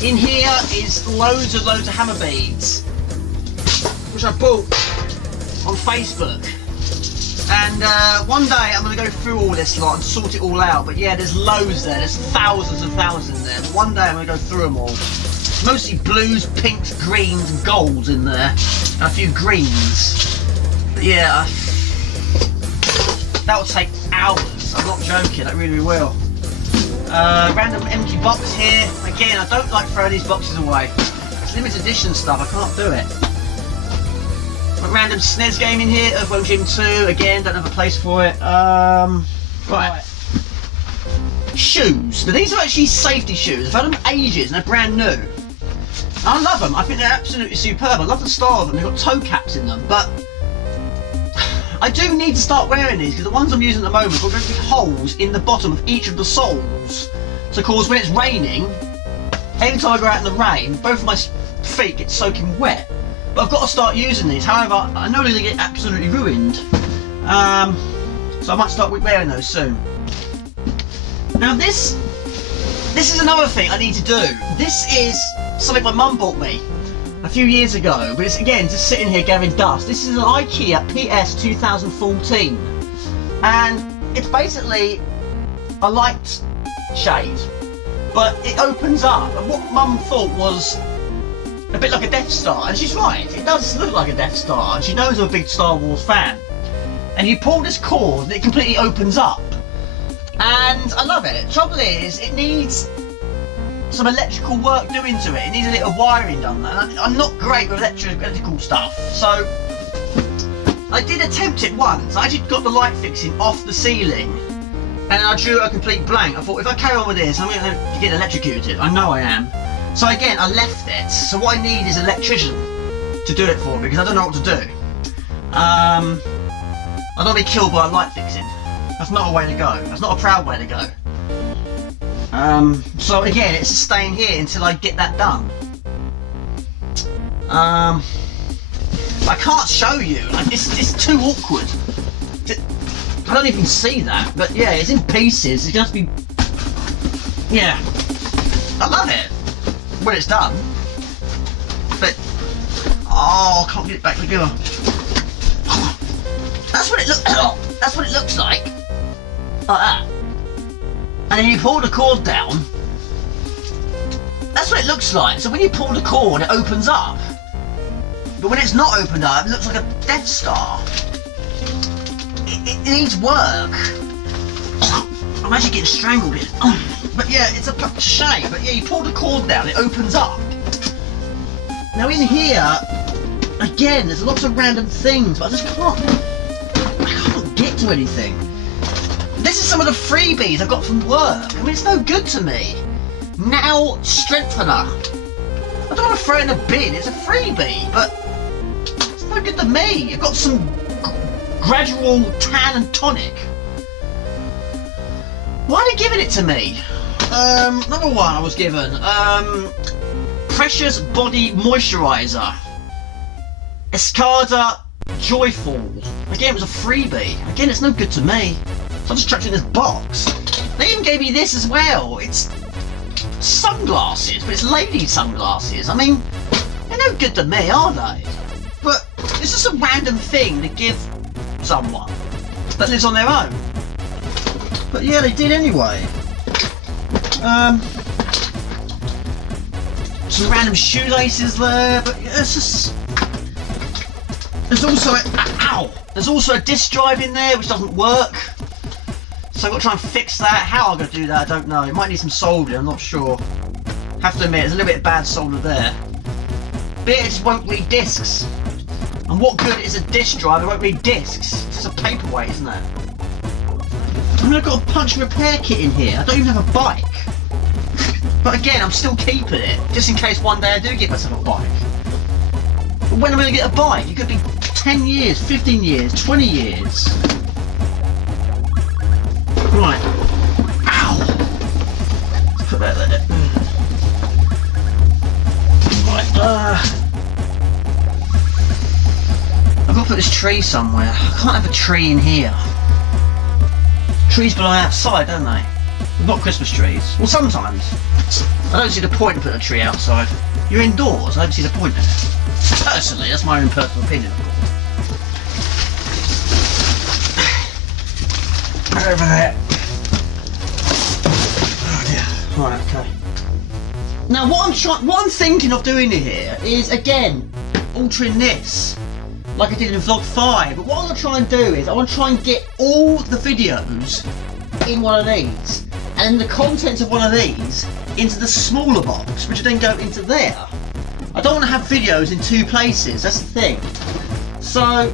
In here is loads of hammer beads, which I bought on Facebook. And one day I'm going to go through all this lot and sort it all out. But yeah, there's loads there. There's thousands and thousands there. But one day I'm going to go through them all. Mostly blues, pinks, greens and golds in there. And a few greens. But yeah, that will take hours. I'm not joking, that really will. Random empty box here. Again, I don't like throwing these boxes away. It's limited edition stuff, I can't do it. A random SNES game in here, Earthworm Jim 2. Again, don't have a place for it. Right. Shoes. Now these are actually safety shoes. I've had them ages and they're brand new. I love them. I think they're absolutely superb. I love the style of them. They've got toe caps in them, but I do need to start wearing these because the ones I'm using at the moment have got big holes in the bottom of each of the soles. So of course when it's raining, every time I go out in the rain, both of my feet get soaking wet. But I've got to start using these. However, I know they're going to get absolutely ruined. So I might start wearing those soon. Now this is another thing I need to do. This is something my mum bought me a few years ago, but it's again just sitting here gathering dust. This is an IKEA PS 2014, and it's basically a light shade, but it opens up, and what mum thought was a bit like a Death Star, and she's right, it does look like a Death Star, and she knows I'm a big Star Wars fan. And you pull this cord and it completely opens up, and I love it. Trouble is, it needs some electrical work doing to it. It needs a little wiring done. And I'm not great with electrical stuff, so I did attempt it once. I actually got the light fixing off the ceiling, and I drew a complete blank. I thought, if I carry on with this, I'm going to get electrocuted. I know I am. So again, I left it. So what I need is an electrician to do it for me, because I don't know what to do. I don't want to be killed by a light fixing. That's not a way to go. That's not a proud way to go. So again, it's staying here until I get that done. I can't show you. It's too awkward. I don't even see that. But yeah, it's in pieces. It just be. Yeah, I love it when it's done. But oh, I can't get it back together. That's what it looks. That's what it looks like that. And then you pull the cord down. That's what it looks like. So when you pull the cord, it opens up. But when it's not opened up, it looks like a Death Star. It needs work. I'm actually getting strangled here. But yeah, it's a shame. But yeah, you pull the cord down, it opens up. Now in here, again, there's lots of random things, but I just can't get to anything. This is some of the freebies I got from work. I mean, it's no good to me. Now strengthener. I don't want to throw it in a bin. It's a freebie, but it's no good to me. I've got some gradual tan and tonic. Why are they giving it to me? Number one I was given. Precious Body Moisturiser. Escada Joyful. Again, it was a freebie. Again, it's no good to me. So I just chucked it in this box. They even gave me this as well. It's sunglasses, but it's lady sunglasses. I mean, they're no good to me, are they? But it's just a random thing to give someone that lives on their own. But yeah, they did anyway. Some random shoelaces there, but yeah, it's just. There's also There's also a disk drive in there which doesn't work. So I've got to try and fix that. How I'm going to do that, I don't know. It might need some soldering, I'm not sure. Have to admit, there's a little bit of bad solder there. But it just won't read discs. And what good is a disk drive? It won't read discs. It's just a paperweight, isn't it? I mean, I've got a punch and repair kit in here. I don't even have a bike. But again, I'm still keeping it, just in case one day I do get myself a bike. But when am I going to get a bike? It could be 10 years, 15 years, 20 years. Right. Ow! Let's put that there. Right, I've got to put this tree somewhere. I can't have a tree in here. Trees belong outside, don't they? Not Christmas trees. Well, sometimes. I don't see the point in putting a tree outside. You're indoors, I don't see the point in it. Personally, that's my own personal opinion, of course. Over there. Oh dear. Right, okay. Now what I'm thinking of doing here is, again, altering this. Like I did in vlog 5. But what I'm going to try and do is, I want to try and get all the videos in one of these. And then the contents of one of these into the smaller box, which will then go into there. I don't want to have videos in two places, that's the thing. So, I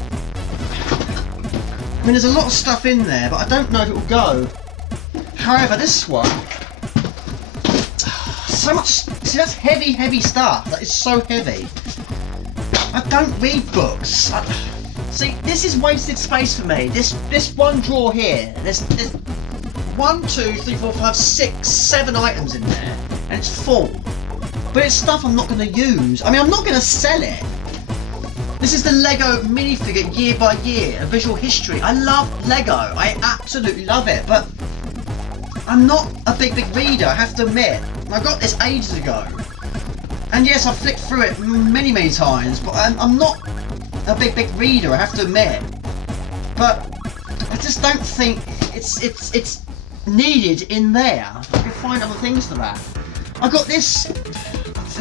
mean, there's a lot of stuff in there, but I don't know if it will go. However, this one, so much, see, that's heavy stuff. That is so heavy. I don't read books. See, this is wasted space for me. This one drawer here, there's 1, 2, 3, 4, 5, 6, 7 items in there, and it's full. But it's stuff I'm not going to use. I mean, I'm not going to sell it. This is the Lego minifigure year by year, a visual history. I love Lego. I absolutely love it. But I'm not a big reader, I have to admit. I got this ages ago. And yes, I've flicked through it many times, but I'm not a big reader, I have to admit. But I just don't think it's needed in there. I can find other things for that. I got this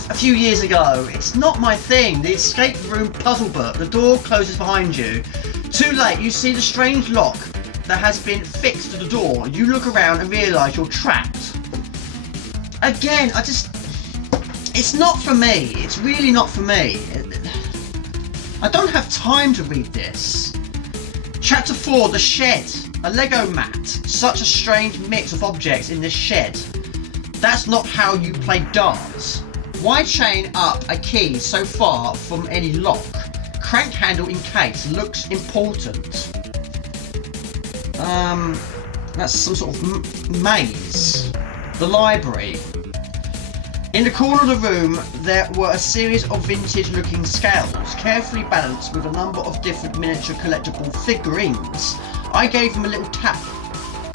a few years ago. It's not my thing. The escape room puzzle book. The door closes behind you. Too late, you see the strange lock that has been fixed to the door. You look around and realise you're trapped. Again, it's not for me. It's really not for me. I don't have time to read this. Chapter 4, The Shed. A Lego mat. Such a strange mix of objects in this shed. That's not how you play darts. Why chain up a key so far from any lock? Crank handle in case. Looks important. That's some sort of maze. The library. In the corner of the room, there were a series of vintage-looking scales, carefully balanced with a number of different miniature collectible figurines. I gave them a little tap,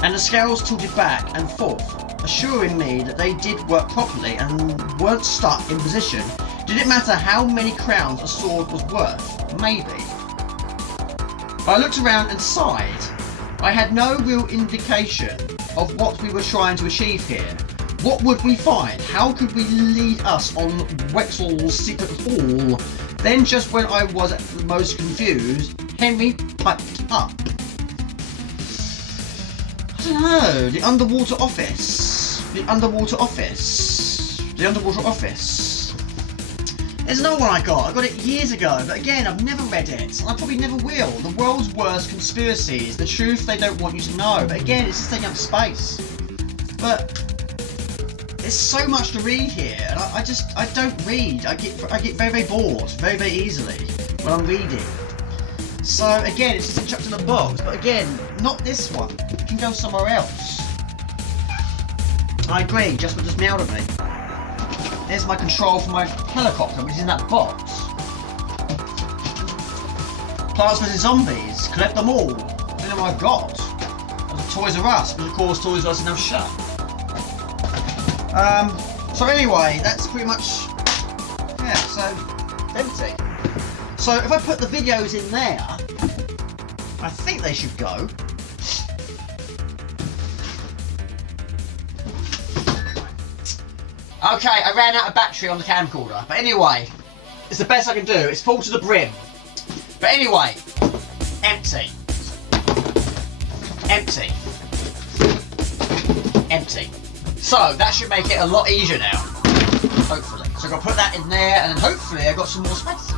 and the scales tilted back and forth, assuring me that they did work properly and weren't stuck in position. Did it matter how many crowns a sword was worth? Maybe. I looked around and sighed. I had no real indication of what we were trying to achieve here. What would we find? How could we lead us on Wexel's secret hall? Then, just when I was the most confused, Henry piped up. I don't know. The underwater office. The underwater office. The underwater office. There's another one I got. I got it years ago, but again, I've never read it. And I probably never will. The world's worst conspiracies. The truth they don't want you to know. But again, it's just taking up space. But there's so much to read here, and I don't read. I get very bored very easily when I'm reading. So again, it's just chucked in a box, but again, not this one. You can go somewhere else. I agree. Jasper just meowed at me. There's my control for my helicopter, which is in that box. Plants vs Zombies. Collect them all. Then what I've got. Toys R Us, but of course Toys R Us is now shut. So anyway, that's pretty much, yeah, so empty. So if I put the videos in there, I think they should go. Okay, I ran out of battery on the camcorder, but anyway, it's the best I can do. It's full to the brim. But anyway, empty. Empty. Empty. So that should make it a lot easier now, hopefully. So I'm going to put that in there, and then hopefully I've got some more space.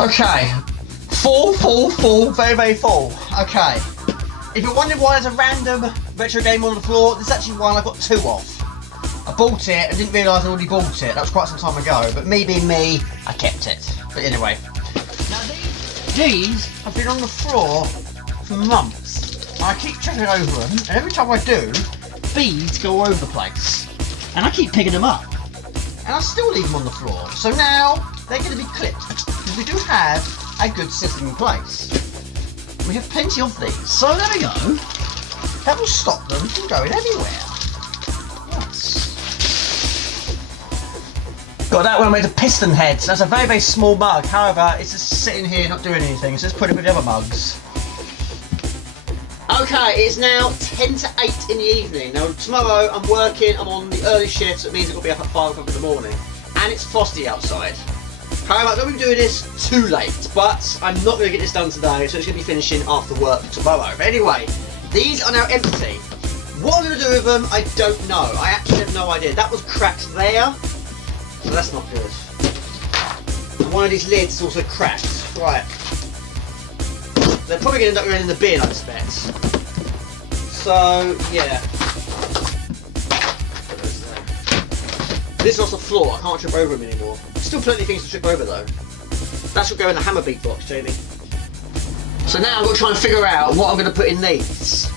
Okay, full, very full. Okay, if you're wondering why there's a random retro game on the floor, this is actually one I got two of. I bought it and didn't realise I already bought it. That was quite some time ago, but me being me, I kept it. But anyway. Now these have been on the floor for months. I keep checking over them, and every time I do, beads go all over the place. And I keep picking them up. And I still leave them on the floor. So now, they're going to be clipped. Because we do have a good system in place. We have plenty of these. So there we go. That will stop them from going everywhere. Got that one with the piston heads. That's a very small mug. However, it's just sitting here not doing anything. So let's put it with the other mugs. Okay, it's now 10 to 8 in the evening. Now tomorrow I'm working. I'm on the early shift, so it means I've got to be up at 5 o'clock in the morning. And it's frosty outside. However, I'm not going to be doing this too late. But I'm not going to get this done today, so it's going to be finishing after work tomorrow. But anyway, these are now empty. What I'm going to do with them, I don't know. I actually have no idea. That was cracked there. So that's not good. And one of these lids is also cracked. Right. They're probably going to end up going in the bin, I expect. So, yeah. This is off the floor. I can't trip over them anymore. Still plenty of things to trip over though. That should go in the hammer beat box, Jamie. So now I've got to try and figure out what I'm going to put in these.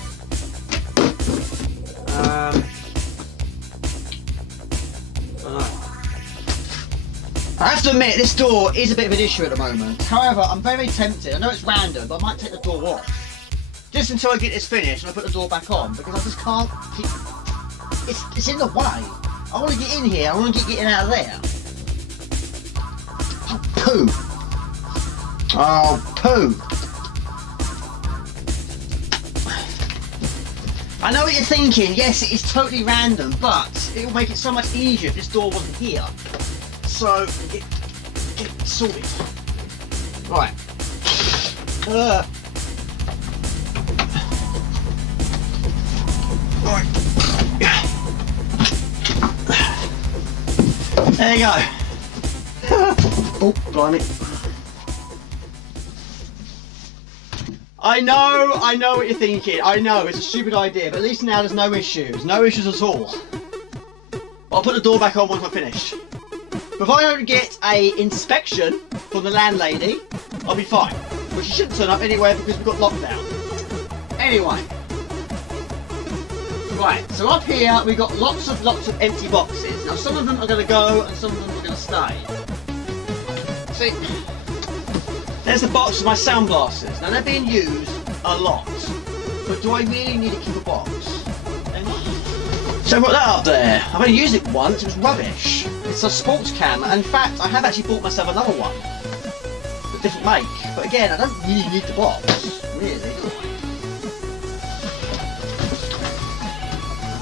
I have to admit, this door is a bit of an issue at the moment. However, I'm very, very tempted. I know it's random, but I might take the door off. Just until I get this finished and I put the door back on, because I just can't keep... It's in the way. I want to get in here, I want to get getting out of there. Oh, poo. Oh, poo. I know what you're thinking, yes, it is totally random, but it will make it so much easier if this door wasn't here. So, get it sorted. Right. Right. There you go. Oh, blimey. I know what you're thinking. I know, it's a stupid idea, but at least now there's no issues. No issues at all. I'll put the door back on once I'm finished. But if I don't get a inspection from the landlady, I'll be fine. But she shouldn't turn up anyway because we've got lockdown. Anyway. Right, so up here we've got lots of empty boxes. Now some of them are going to go and some of them are going to stay. See, there's the box of my sound blasters. Now they're being used a lot. But do I really need to keep a box? So I put that up there. I've only used it once, it was rubbish. It's a sports cam, and in fact I have actually bought myself another one. A different make. But again, I don't really need the box. Really.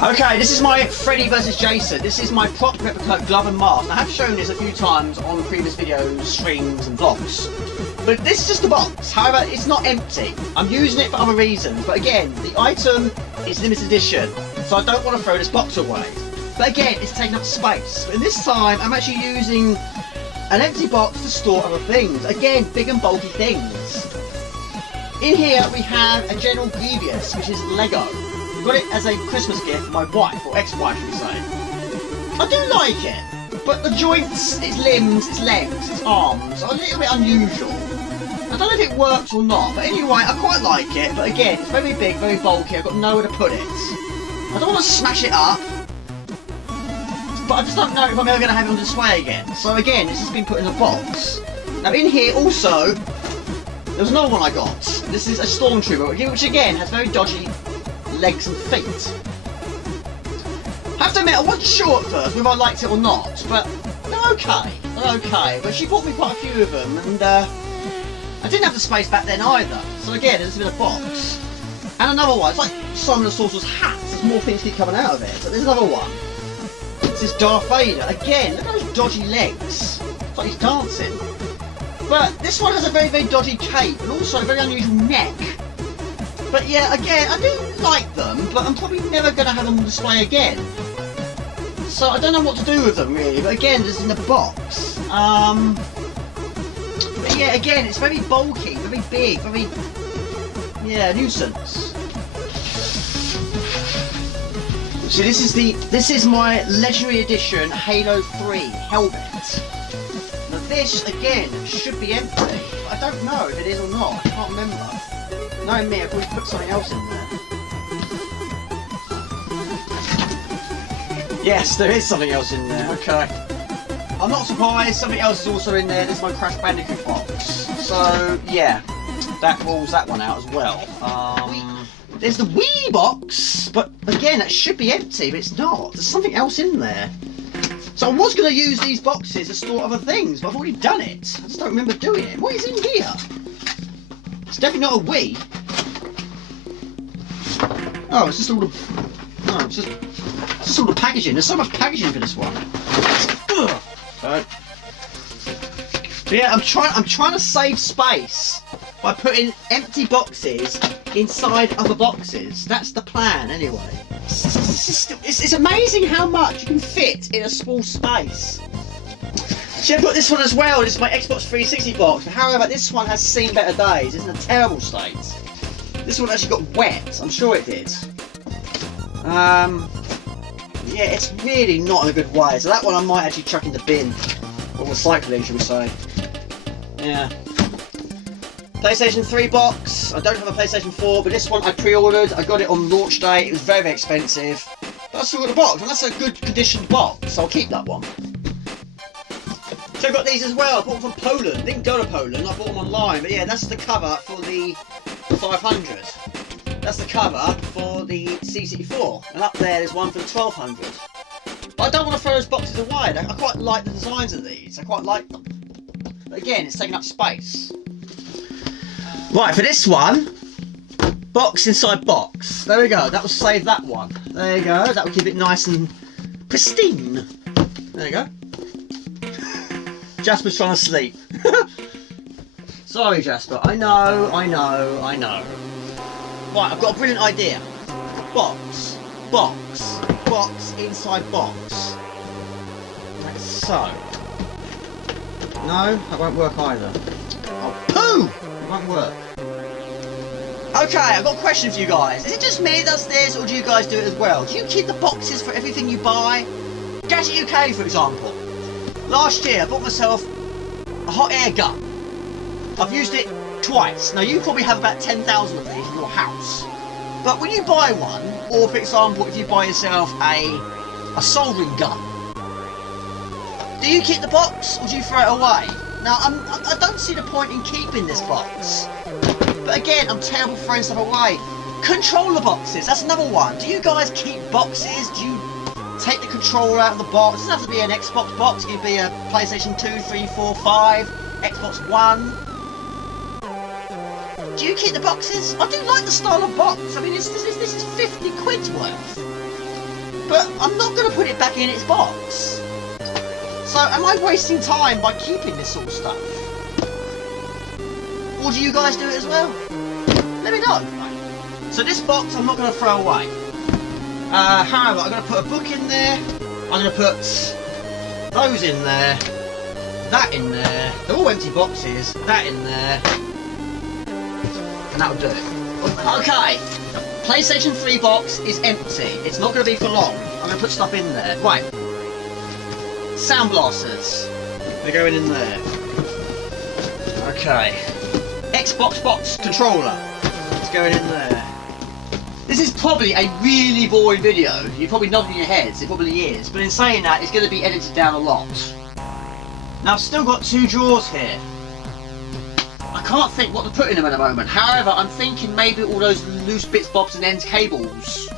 Okay, this is my Freddy vs Jason. This is my prop replica glove and mask. I have shown this a few times on previous videos, streams and vlogs. But this is just a box. However, it's not empty. I'm using it for other reasons. But again, the item is limited edition. So I don't want to throw this box away. But again, it's taking up space. But this time, I'm actually using an empty box to store other things. Again, big and bulky things. In here, we have a General Grievous, which is Lego. Got it as a Christmas gift for my wife, or ex-wife should we say. I do like it, but the joints, its limbs, its legs, its arms are a little bit unusual. I don't know if it works or not, but anyway, I quite like it, but again, it's very big, very bulky, I've got nowhere to put it. I don't want to smash it up, but I just don't know if I'm ever going to have it on display again. So again, this has been put in a box. Now in here also, there's another one I got. This is a Stormtrooper, which again has very dodgy legs and feet. I have to admit, I wasn't sure at first whether I liked it or not, but they're okay. They're okay. But she bought me quite a few of them, and I didn't have the space back then either. So again, there's a bit of box. And another one, it's like Simon the Sorcerer's hat. There's more things keep coming out of it. So there's another one. This is Darth Vader. Again, look at those dodgy legs. It's like he's dancing. But this one has a very, very dodgy cape, and also a very unusual neck. But yeah, again, I do like them, but I'm probably never going to have them on display again. So I don't know what to do with them really, but again, this is in the box. But yeah, again, it's very bulky, very big, very, yeah, nuisance. So this is my Legendary Edition Halo 3 helmet. Now this, again, should be empty, but I don't know if it is or not, I can't remember. Knowing me, I've probably put something else in there. Yes, there is something else in there, okay. I'm not surprised, something else is also in there. This is my Crash Bandicoot box. So, yeah, that rules that one out as well. There's the Wii box, but again, that should be empty, but it's not. There's something else in there. So I was going to use these boxes to store other things, but I've already done it. I just don't remember doing it. What is in here? It's definitely not a Wii. Oh, it's just all the... No, it's just all the packaging. There's so much packaging for this one. Ugh. So yeah, I'm trying to save space by putting empty boxes inside other boxes. That's the plan, anyway. It's amazing how much you can fit in a small space. So I've got this one as well. This is my Xbox 360 box. However, this one has seen better days. It's in a terrible state. This one actually got wet. I'm sure it did. Yeah, it's really not in a good way. So that one I might actually chuck in the bin. Or recycling, should we say. Yeah. PlayStation 3 box. I don't have a PlayStation 4, but this one I pre-ordered. I got it on launch day. It was very, very expensive. But I still got the box, and that's a good conditioned box, so I'll keep that one. So Also got these as well. I bought them from Poland. Didn't go to Poland. I bought them online. But yeah, that's the cover for the 500. That's the cover for the C64. And up there's one for the 1200. But I don't want to throw those boxes away. I quite like the designs of these. I quite like them. But again, it's taking up space. Right, for this one, box inside box. There we go. That will save that one. There you go. That will keep it nice and pristine. There you go. Jasper's trying to sleep. Sorry, Jasper. I know. Right, I've got a brilliant idea. Box, box, box inside box. Like so. No, that won't work either. Oh, poo! It won't work. Okay, I've got a question for you guys. Is it just me that does this, or do you guys do it as well? Do you keep the boxes for everything you buy? Gadget UK, for example. Last year, I bought myself a hot air gun. I've used it twice. Now, you probably have about 10,000 of these in your house. But when you buy one, or for example, if you buy yourself a soldering gun, do you keep the box, or do you throw it away? Now, I don't see the point in keeping this box. But again, I'm terrible for throwing stuff away. Controller boxes, that's another one. Do you guys keep boxes? Do you take the controller out of the box? It doesn't have to be an Xbox box. It could be a PlayStation 2, 3, 4, 5, Xbox One. Do you keep the boxes? I do like the style of box. I mean, this is 50 quid's worth. But I'm not going to put it back in its box. So, am I wasting time by keeping this sort of stuff? Or do you guys do it as well? Let me know. So this box I'm not going to throw away. However, I'm going to put a book in there. I'm going to put those in there. That in there. They're all empty boxes. That in there. And that'll do it. Okay. PlayStation 3 box is empty. It's not going to be for long. I'm going to put stuff in there. Right. Sound blasters. They're going in there. Okay. Xbox box controller. It's going in there. This is probably a really boring video. You're probably nodding your heads. It probably is. But in saying that, it's going to be edited down a lot. Now, I've still got two drawers here. I can't think what to put in them at the moment. However, I'm thinking maybe all those loose bits, bobs and ends cables.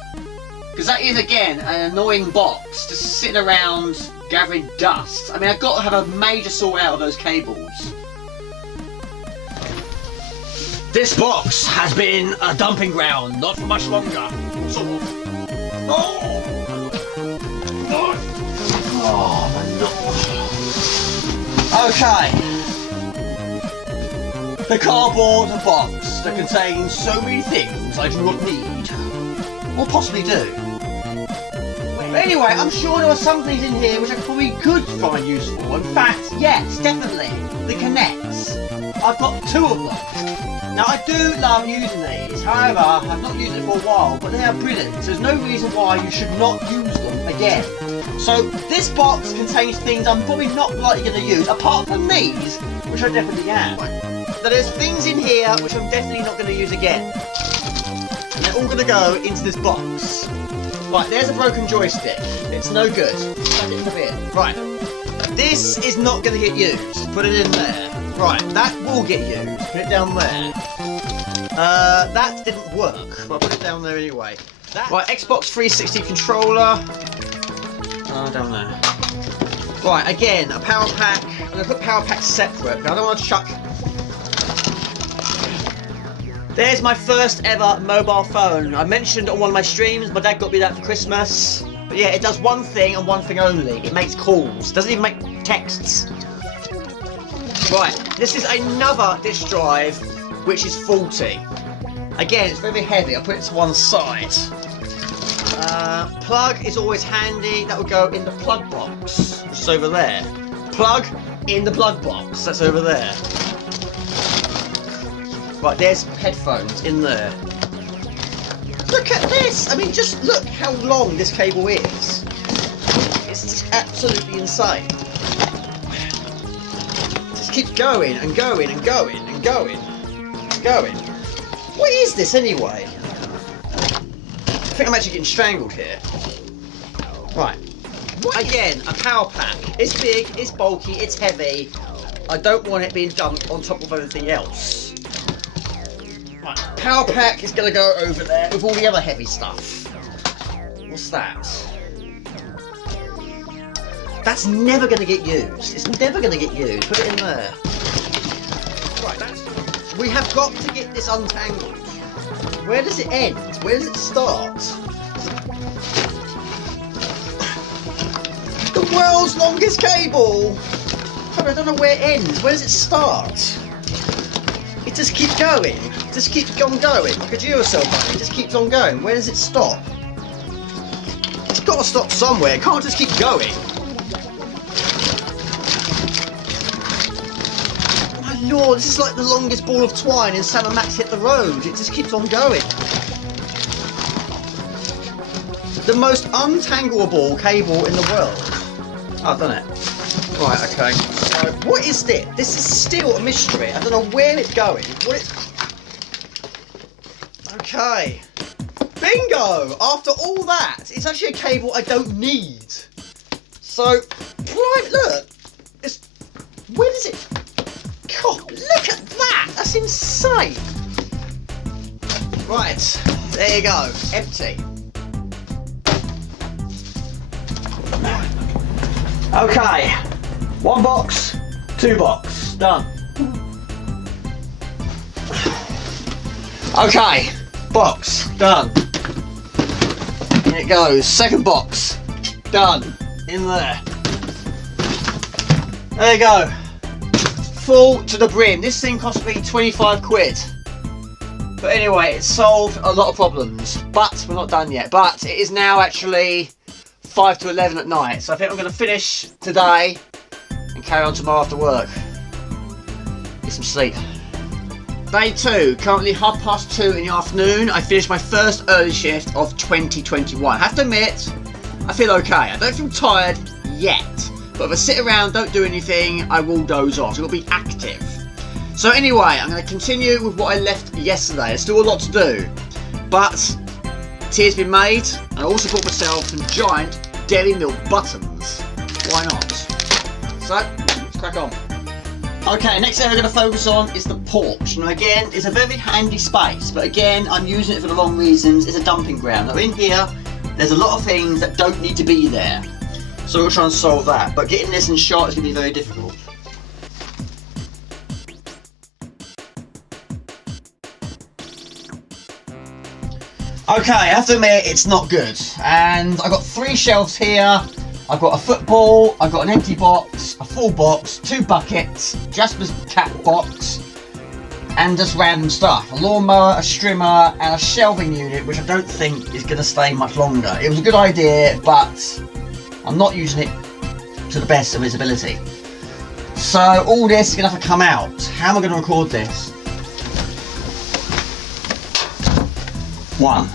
Because that is, again, an annoying box. Just sitting around gathering dust. I mean, I've got to have a major sort out of those cables. This box has been a dumping ground, not for much longer. Sort of. Okay. The cardboard box that contains so many things I do not need. Or possibly do. But anyway, I'm sure there are some things in here which I probably could find useful. In fact, yes, definitely. The Kinects. I've got two of them. Now, I do love using these, however, I've not used it for a while, but they are brilliant, so there's no reason why you should not use them again. So, this box contains things I'm probably not likely going to use, apart from these, which I definitely am. Now, there's things in here which I'm definitely not going to use again. And they're all going to go into this box. Right, there's a broken joystick. It's no good. Chuck it in the bin. Right. This is not going to get used. Put it in there. Right, that will get used. Put it down there. That didn't work, but I'll put it down there anyway. Right, Xbox 360 controller. Down there. Right, again, a power pack. I'm going to put power packs separate, but I don't want to chuck... There's my first ever mobile phone. I mentioned on one of my streams, my dad got me that for Christmas. But yeah, it does one thing and one thing only. It makes calls. It doesn't even make texts. Right, this is another disk drive which is faulty. Again, it's very heavy. I'll put it to one side. Plug is always handy. That will go in the plug box, which is over there. Plug in the plug box. That's over there. Right, there's headphones in there. Look at this! I mean, just look how long this cable is. It's absolutely insane. Just keeps going and going and going and going and going. What is this anyway? I think I'm actually getting strangled here. Right. Again, a power pack. It's big, it's bulky, it's heavy. I don't want it being dumped on top of everything else. Right, power pack is going to go over there with all the other heavy stuff. What's that? That's never going to get used. It's never going to get used. Put it in there. Right, we have got to get this untangled. Where does it end? Where does it start? The world's longest cable! I don't know where it ends. Where does it start? It just keeps going. It just keeps on going. Like a Duracell button. It just keeps on going. Where does it stop? It's got to stop somewhere. It can't just keep going. My lord, this is like the longest ball of twine in Sam and Max Hit the Road. It just keeps on going. The most untangleable cable in the world. Oh, I've done it. Right, okay. So, what is this? This is still a mystery. I don't know where it's going. Okay. Bingo! After all that, it's actually a cable I don't need. So, right, look. Where does it... God, look at that! That's insane! Right, there you go. Empty. Okay. 1 box, 2 box, done. Okay, box, done. Here it goes, 2nd box, done, in there. There you go, full to the brim. This thing cost me 25 quid. But anyway, it solved a lot of problems, but we're not done yet. But it is now actually 5 to 11 at night, so I think I'm going to finish today and carry on tomorrow after work. Get some sleep. Day 2, currently 2:30 in the afternoon. I finished my first early shift of 2021. I have to admit, I feel okay. I don't feel tired yet, but if I sit around, don't do anything, I will doze off. So I've got to be active. So anyway, I'm going to continue with what I left yesterday. There's still a lot to do, but tea has been made, and I also bought myself some giant Dairy Milk buttons. Why not? So, let's crack on. Okay, next area we're going to focus on is the porch. Now again, it's a very handy space, but again, I'm using it for the wrong reasons. It's a dumping ground. Now in here, there's a lot of things that don't need to be there. So we'll try and solve that, but getting this in shot is going to be very difficult. Okay, I have to admit it's not good, and I've got 3 shelves here. I've got a football, I've got an empty box, a full box, 2 buckets, Jasper's cat box, and just random stuff. A lawnmower, a strimmer, and a shelving unit, which I don't think is going to stay much longer. It was a good idea, but I'm not using it to the best of its ability. So all this is going to have to come out. How am I going to record this? 1.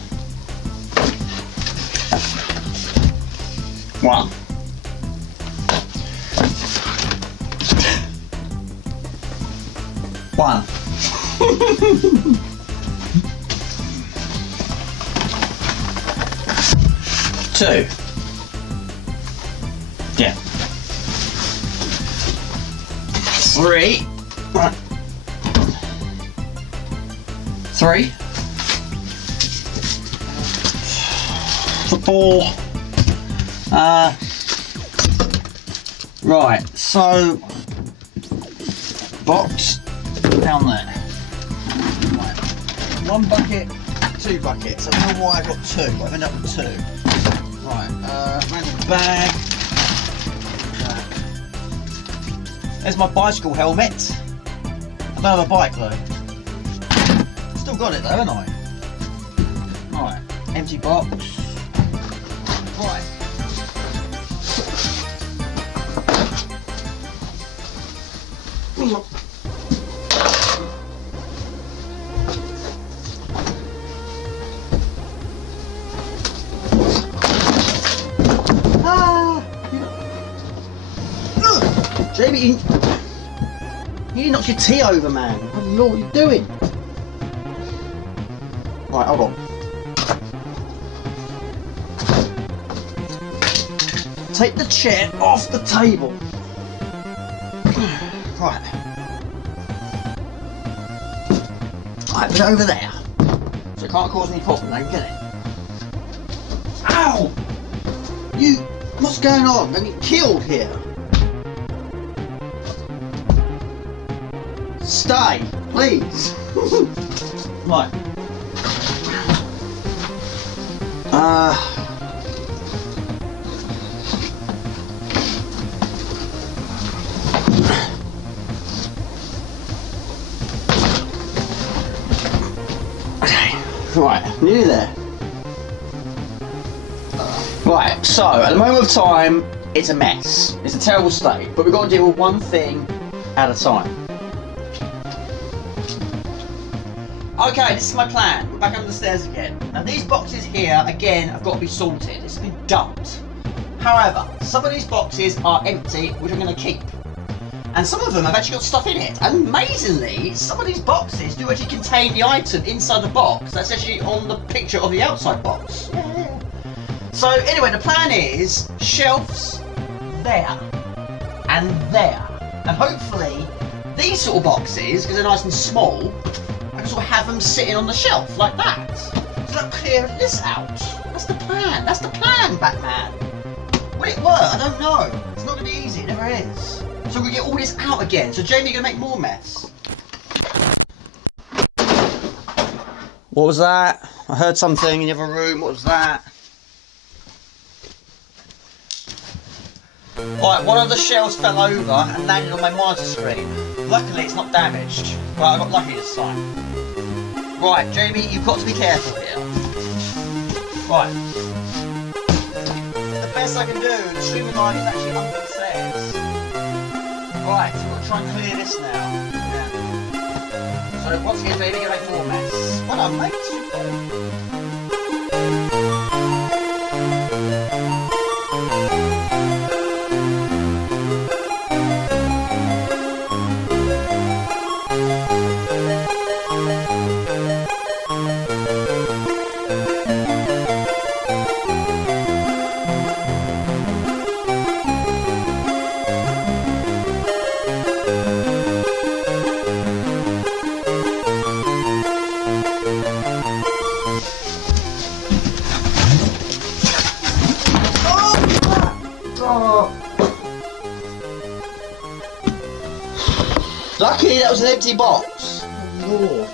1. 1. 2. Yeah. 3. 3. 4. Right, so box down there. Right. 1 bucket, 2 buckets. I don't know why I got 2, but I've ended up with 2. Right, random bag. There's my bicycle helmet. I don't have a bike though. Still got it though, haven't I? Right, empty box. Right. Jamie, you knocked your tea over, man. I don't know what you're doing. Right, hold on. take the chair off the table. Right. Right, put it over there. So it can't cause any problem, don't get it? Ow! You, what's going on? I'm getting killed here. Stay, please. Right. Right, nearly there. Right, so at the moment of time, it's a mess. It's a terrible state, but we've got to deal with one thing at a time. Okay, this is my plan. We're back under the stairs again. Now these boxes here, again, have got to be sorted. It's been dumped. However, some of these boxes are empty, which I'm going to keep. And some of them have actually got stuff in it. And amazingly, some of these boxes do actually contain the item inside the box that's actually on the picture of the outside box. Yeah. So anyway, the plan is shelves there and there. And hopefully these sort of boxes, because they're nice and small, I can sort of have them sitting on the shelf like that. So that'll clear this out. That's the plan. That's the plan, Batman. Will it work? I don't know. It's not going to be easy. It never is. So we get all this out again. So Jamie, you're going to make more mess. What was that? I heard something in the other room. What was that? Right, one of the shelves fell over and landed on my monitor screen. Luckily, it's not damaged. Well, I got lucky this time. Right, Jamie, you've got to be careful here. Right. The best I can do, the streaming line is actually under the stairs. Right, so we've got to try and clear this now. Yeah. So once again, Jamie, you're going to make more mess. Well done, mate. Lucky that was an empty box. Oh.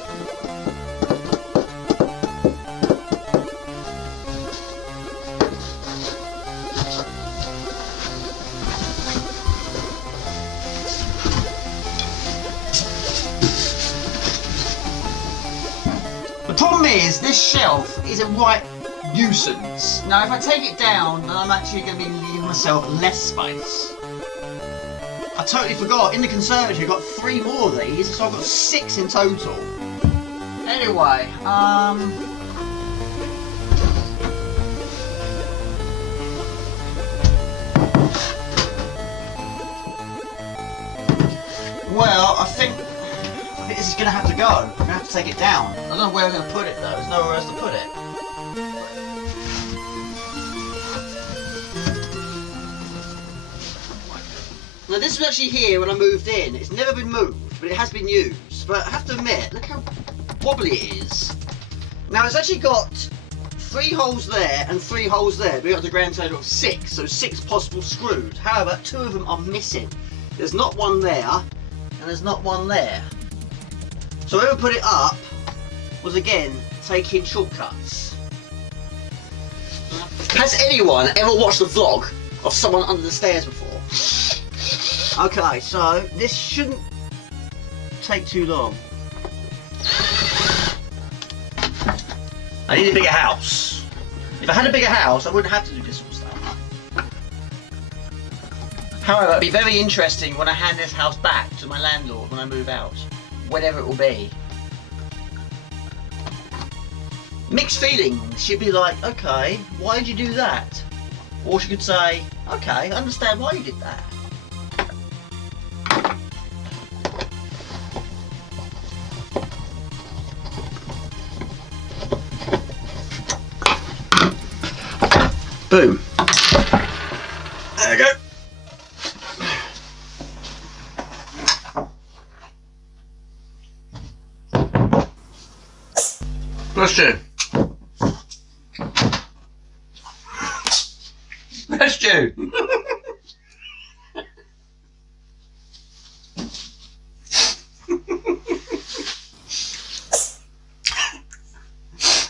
The problem is, this shelf is a right nuisance. Now, if I take it down, then I'm actually going to be leaving myself less space. I totally forgot, in the conservatory I've got 3 more of these, so I've got 6 in total. Anyway, well, I think this is going to have to go. I'm going to have to take it down. I don't know where I'm going to put it though, there's nowhere else to put it. Now this was actually here when I moved in. It's never been moved, but it has been used. But I have to admit, look how wobbly it is. Now it's actually got 3 holes there and 3 holes there. We got the grand total of 6, so 6 possible screws. However, 2 of them are missing. There's not one there, and there's not one there. So whoever put it up was again taking shortcuts. Has anyone ever watched a vlog of someone under the stairs before? Okay, so this shouldn't take too long. I need a bigger house. If I had a bigger house, I wouldn't have to do this sort of stuff. However, it'll be very interesting when I hand this house back to my landlord when I move out. Whatever it will be. Mixed feelings. She'd be like, okay, why did you do that? Or she could say, okay, I understand why you did that. Boom. Bless you. Bless you.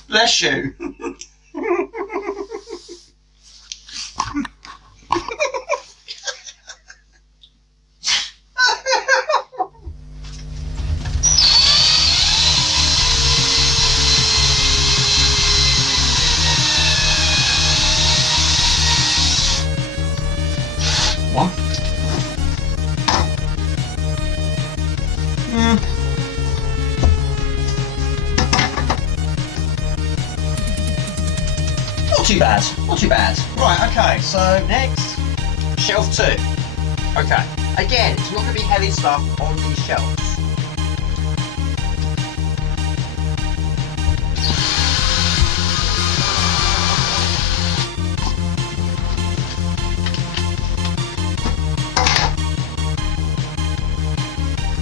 Bless you. One. Not too bad, not too bad. Right, okay, so next, shelf 2. Okay, again, it's not going to be heavy stuff on these shelves.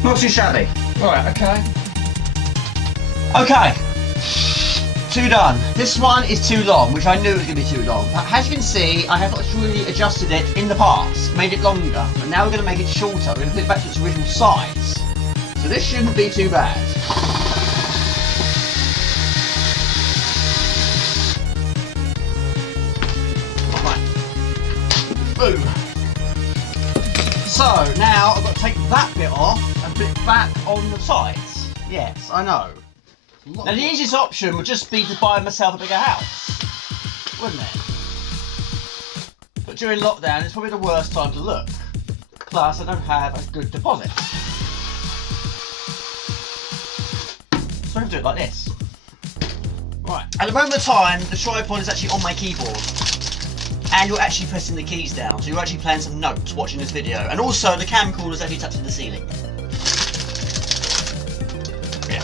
Not too shabby. Right, okay. Okay. 2 done. This one is too long, which I knew it was going to be too long. But as you can see, I have actually adjusted it in the past, made it longer, but now we're going to make it shorter. We're going to put it back to its original size. So this shouldn't be too bad. Right. Boom. So now I've got to take that bit off and put it back on the sides. Yes, I know. Now the easiest option would just be to buy myself a bigger house, wouldn't it? But during lockdown it's probably the worst time to look. Plus I don't have a good deposit. So I'm going to do it like this. Right, at the moment of time the tripod is actually on my keyboard. And you're actually pressing the keys down, so you're actually playing some notes watching this video. And also the camcorder is actually touching the ceiling. Yeah.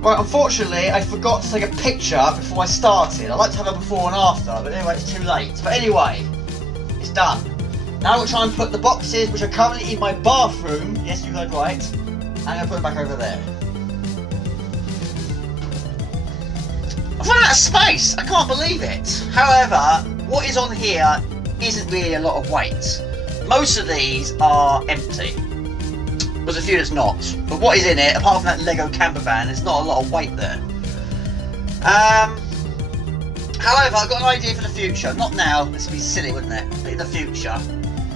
Right, unfortunately I forgot to take a picture before I started. I like to have a before and after, but anyway it's too late. But anyway, it's done. Now I'm going to try and put the boxes, which are currently in my bathroom, yes you heard right, I'm going to put them back over there. I've run out of space, I can't believe it. However, what is on here isn't really a lot of weight. Most of these are empty. There's a few that's not. But what is in it, apart from that Lego camper van, there's not a lot of weight there. However, I've got an idea for the future. Not now, this would be silly, wouldn't it? But in the future.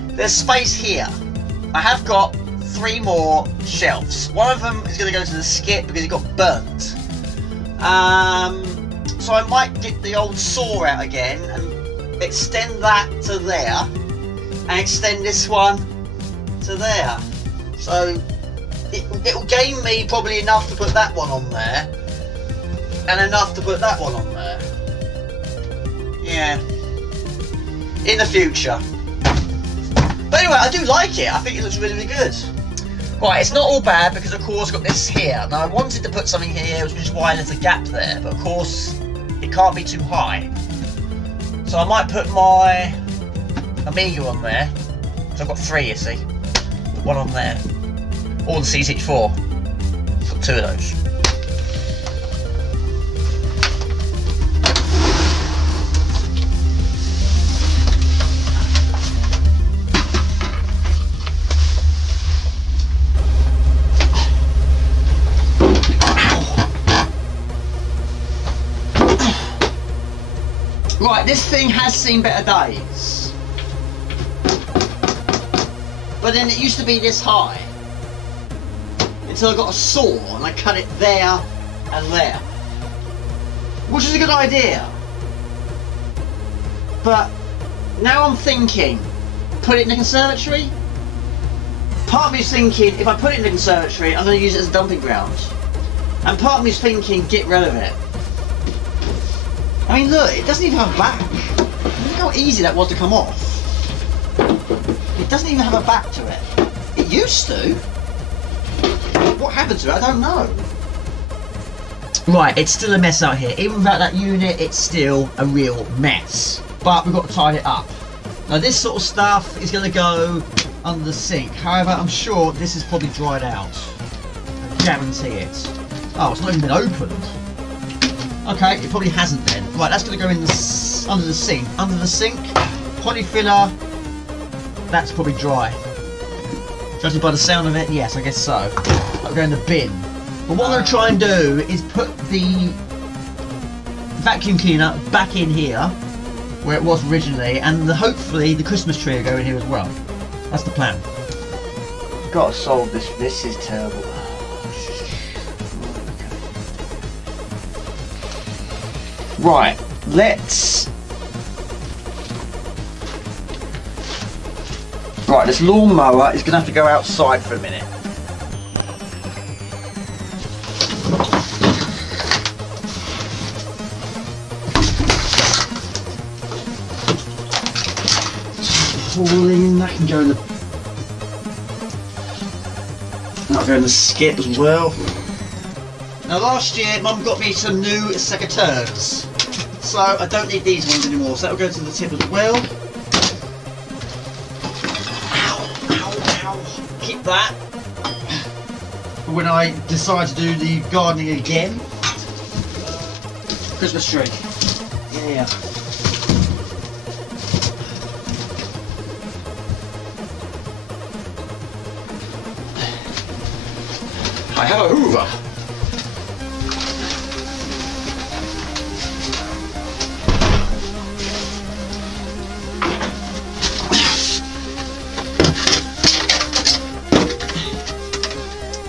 There's space here. I have got 3 more shelves. One of them is going to go to the skip because it got burnt. So I might get the old saw out again and extend that to there and extend this one to there. So it'll gain me probably enough to put that one on there and enough to put that one on there. Yeah. In the future. But anyway, I do like it. I think it looks really, really good. Right, it's not all bad because of course I've got this here. Now I wanted to put something here, which is why there's a gap there, but of course it can't be too high. So I might put my Amiga on there. So I've got 3, you see. Put one on there. Or the C64. Got 2 of those. Right, this thing has seen better days. But then it used to be this high. Until I got a saw and I cut it there and there. Which is a good idea. But now I'm thinking, put it in the conservatory? Part of me is thinking, if I put it in the conservatory, I'm going to use it as a dumping ground. And part of me is thinking, get rid of it. I mean look, it doesn't even have a back. Look how easy that was to come off. It doesn't even have a back to it. It used to. What happened to it, I don't know. Right, it's still a mess out here. Even without that unit, it's still a real mess. But we've got to tidy it up. Now this sort of stuff is going to go under the sink. However, I'm sure this is probably dried out. I guarantee it. Oh, it's not even been opened. Okay, it probably hasn't then. Right, that's going to go in the under the sink. Under the sink, polyfiller. That's probably dry. Judging by the sound of it, yes, I guess so. I'll go in the bin. But what I'm going to try and do is put the vacuum cleaner back in here, where it was originally, and hopefully the Christmas tree will go in here as well. That's the plan. Got to solve this. This is terrible. Right, let's... Right, this lawnmower is going to have to go outside for a minute. That can go in the... That'll go in the skip as well. Now last year Mum got me some new secateurs, so I don't need these ones anymore, so that'll go to the tip as well. Ow, ow, ow. Keep that for when I decide to do the gardening again. Christmas tree. Yeah. I have a Hoover.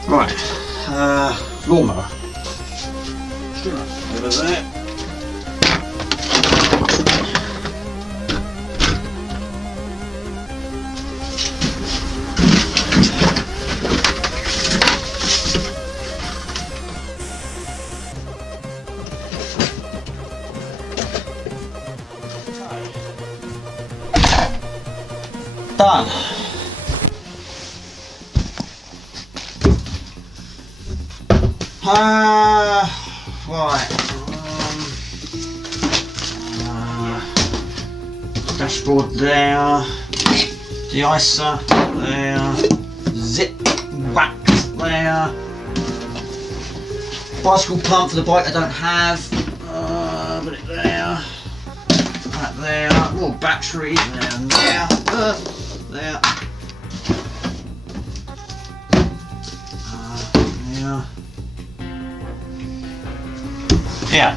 Right, lawnmower. Over there. Done. Right. Dashboard there. De-icer there. Zip wax there. Bicycle pump for the bike I don't have. Put it there. That there. More batteries there and there. There. There. Yeah.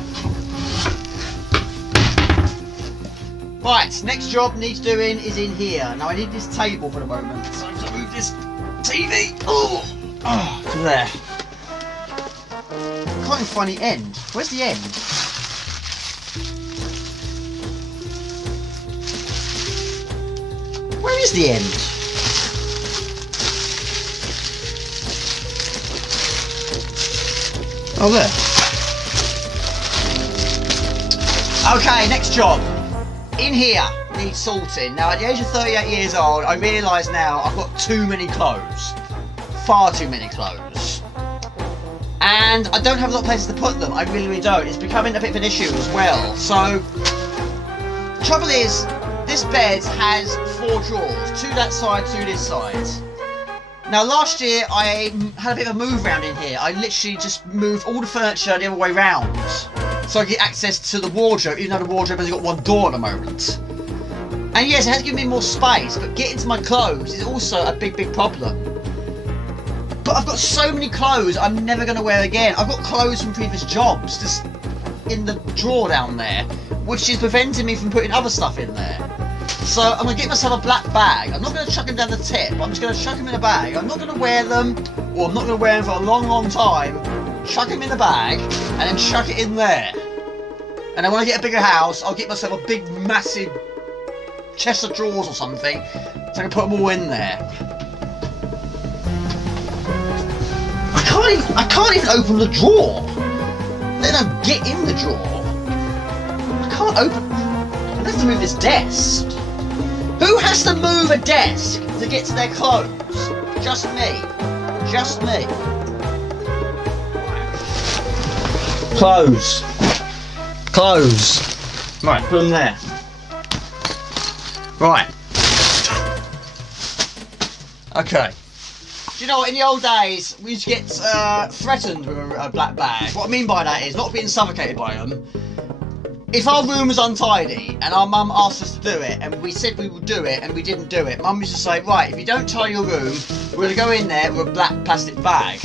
Right, next job needs doing is in here. Now I need this table for the moment, so I'm going to move this TV to there. I can't even find the end. Where's the end? Where is the end? Oh, there. Okay, next job. In here, needs sorting. Now, at the age of 38 years old, I realise now I've got too many clothes. Far too many clothes. And I don't have a lot of places to put them. I really, really don't. It's becoming a bit of an issue as well. So, the trouble is, this bed has 4 drawers. 2 that side, 2 this side. Now, last year, I had a bit of a move around in here. I literally just moved all the furniture the other way round, so I get access to the wardrobe, even though the wardrobe has got 1 door at the moment. And yes, it has given me more space, but getting to my clothes is also a big, big problem. But I've got so many clothes I'm never going to wear again. I've got clothes from previous jobs just in the drawer down there, which is preventing me from putting other stuff in there. So I'm going to get myself a black bag. I'm not going to chuck them down the tip, I'm just going to chuck them in a bag. I'm not going to wear them, or I'm not going to wear them for a long, long time. Chuck them in a bag, and then chuck it in there. And then when I get a bigger house, I'll get myself a big, massive chest of drawers or something, so I can put them all in there. I can't even open the drawer. They don't get in the drawer. I can't open. I have to move this desk. Who has to move a desk to get to their clothes? Just me. Just me. Clothes. Clothes. Right, put them there. Right. Okay. Do you know what, in the old days, we used to get threatened with a black bag. What I mean by that is not being suffocated by them. If our room was untidy and our mum asked us to do it and we said we would do it and we didn't do it, mum used to say, right, if you don't tidy your room, we're going to go in there with a black plastic bag.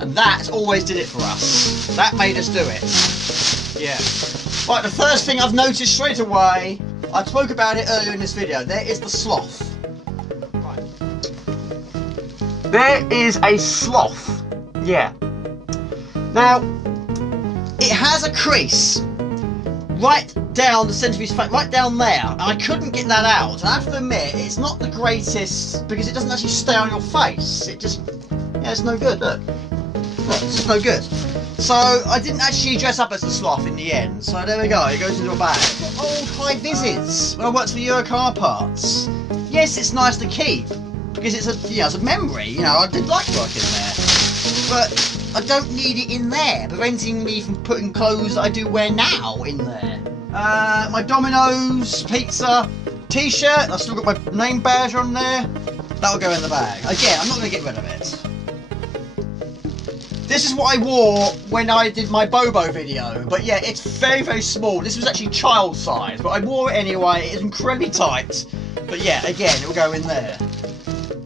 And that always did it for us. That made us do it. Yeah. Right, the first thing I've noticed straight away, I spoke about it earlier in this video, there is the sloth. Right. There is a sloth. Yeah. Now, it has a crease right down the centre of his face, right down there, and I couldn't get that out. And I have to admit, it's not the greatest because it doesn't actually stay on your face. It just, yeah, it's no good. Look, it's just no good. So I didn't actually dress up as a sloth in the end. So there we go. It goes into a bag. Old high visits when I worked for Euro Car Parts. Yes, it's nice to keep because it's a, you know, it's a memory. You know, I did like working there, but I don't need it in there, preventing me from putting clothes that I do wear now in there. My Domino's pizza t-shirt, I've still got my name badge on there. That'll go in the bag. Again, I'm not going to get rid of it. This is what I wore when I did my Bobo video, but yeah, it's very, very small. This was actually child size, but I wore it anyway. It's incredibly tight, but yeah, again, it'll go in there.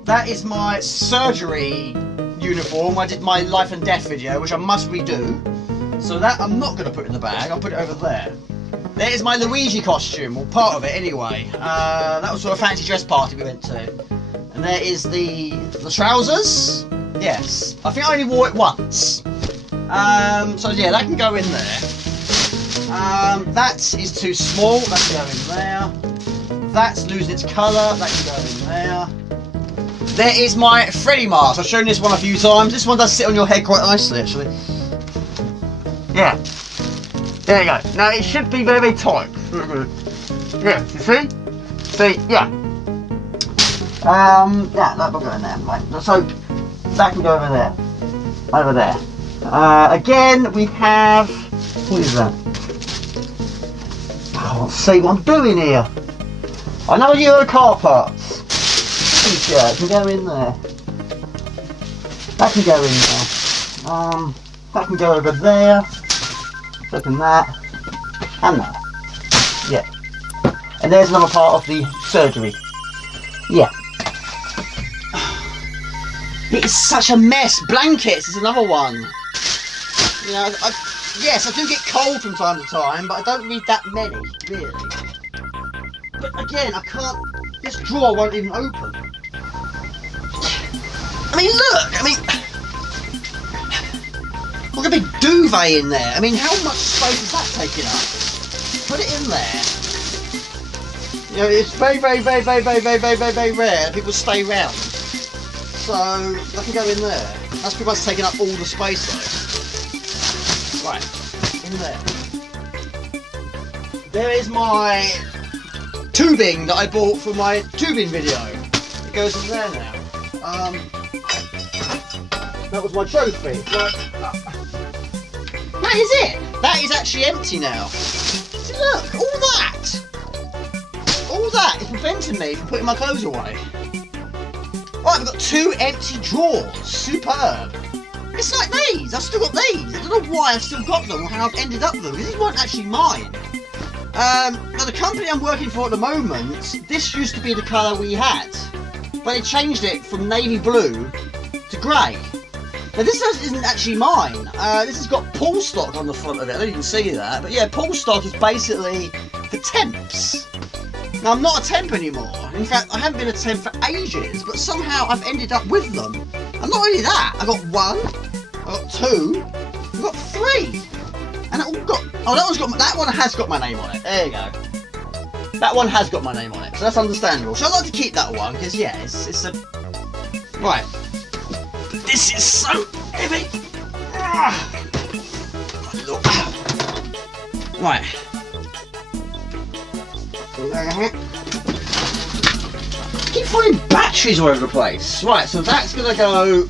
That is my surgery uniform. I did my life and death video, which I must redo. So that I'm not going to put in the bag. I'll put it over there. There is my Luigi costume, or part of it anyway. That was for a fancy dress party we went to. And there is the trousers. Yes, I think I only wore it once. So yeah, that can go in there. That is too small. That can go in there. That's losing its colour. That can go in there. There is my Freddy mask. I've shown this one a few times. This one does sit on your head quite nicely, actually. Yeah. There you go. Now it should be very, very tight. Yeah, you see? See, yeah. Yeah, that will go in there. Right. So that can go over there. Over there. Again, we have. What is that? I can't see what I'm doing here. I know Euro Car Parts. T-shirt can go in there. That can go in there. That can go over there. So can that. And that. Yeah. And there's another part of the surgery. Yeah. It is such a mess. Blankets is another one. You know, yes, I do get cold from time to time, but I don't need that many, really. But again, I can't. This drawer won't even open. I mean, look. I mean, look, a big duvet in there. I mean, how much space is that taking up? Put it in there. You know, it's very, very, very, very, very, very, very, very, very rare that people stay round. So that can go in there. That's pretty much taking up all the space though. Right, in there. There is my tubing that I bought for my tubing video. It goes in there now. That was my trophy. Right. That is it. That is actually empty now. See, look, all that is preventing me from putting my clothes away. Right, I've got 2 empty drawers. Superb. It's like these. I've still got these. I don't know why I've still got them or how I've ended up with them. These weren't actually mine. Now the company I'm working for at the moment, this used to be the colour we had, but they changed it from navy blue to grey. Now this isn't actually mine. This has got pull stock on the front of it. I don't even see that, but yeah, pull stock is basically for temps. Now I'm not a temp anymore. In fact, I haven't been a temp for ages, but somehow I've ended up with them. And not only that, I got 1, I got 2, I got 3. And it all got, oh, that one has got my name on it. There you go. That one has got my name on it, so that's understandable. So I'd like to keep that one, because yeah, it's a... Right. This is so heavy. Right. Keep finding batteries all over the place. Right, so that's gonna go.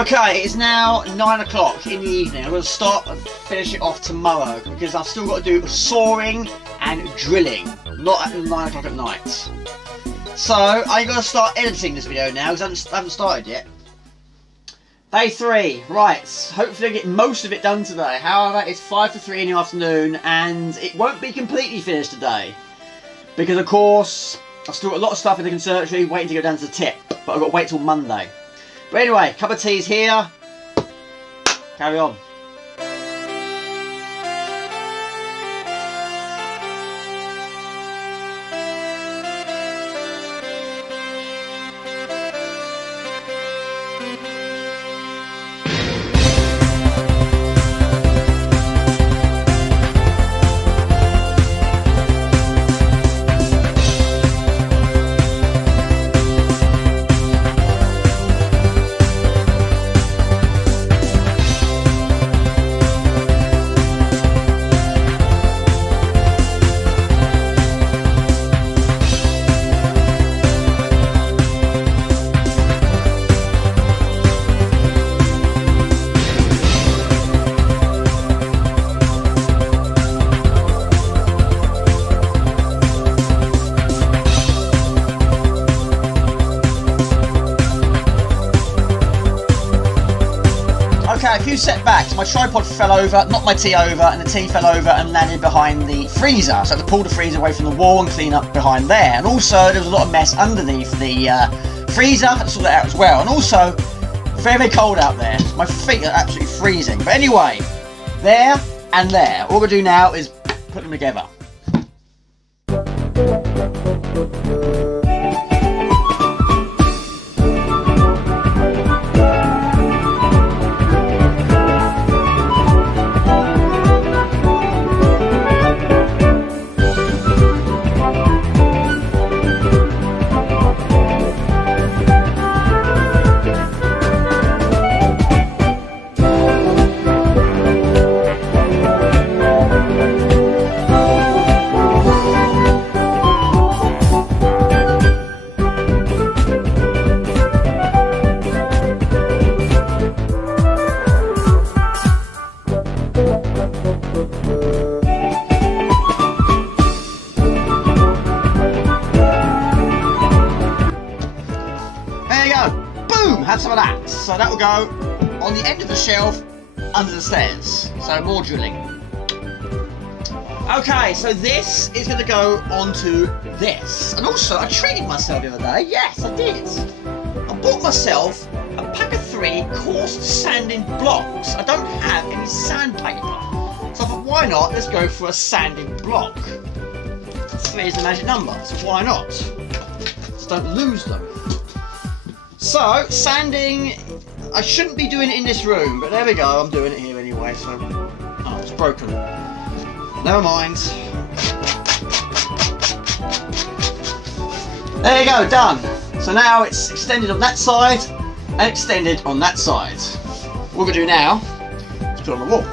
Okay, it's now 9 o'clock in the evening. I'm going to start and finish it off tomorrow because I've still got to do sawing and drilling, not at 9 o'clock at night. So I'm going to start editing this video now because I haven't started yet. Day 3, right, hopefully I get most of it done today. However, it's 5 to 3 in the afternoon and it won't be completely finished today. Because of course, I've still got a lot of stuff in the conservatory waiting to go down to the tip. But I've got to wait till Monday. But anyway, cup of tea's here. Carry on. Okay, a few setbacks. My tripod fell over, knocked my tea over, and the tea fell over and landed behind the freezer. So I had to pull the freezer away from the wall and clean up behind there. And also, there was a lot of mess underneath the freezer. I had to sort that out as well. And also, very, very cold out there. My feet are absolutely freezing. But anyway, there and there. All we're going to do now is put them together. Have some of that. So that will go on the end of the shelf under the stairs. So more drilling. Okay, so this is going to go onto this. And also, I treated myself the other day. Yes, I did. I bought myself a pack of 3 coarse sanding blocks. I don't have any sandpaper. So I thought, why not? Let's go for a sanding block. 3 is the magic number, so why not? Just don't lose them. So, sanding, I shouldn't be doing it in this room, but there we go, I'm doing it here anyway, so... Oh, it's broken. Never mind. There you go, done. So now it's extended on that side, and extended on that side. What we're going to do now is put it on the wall.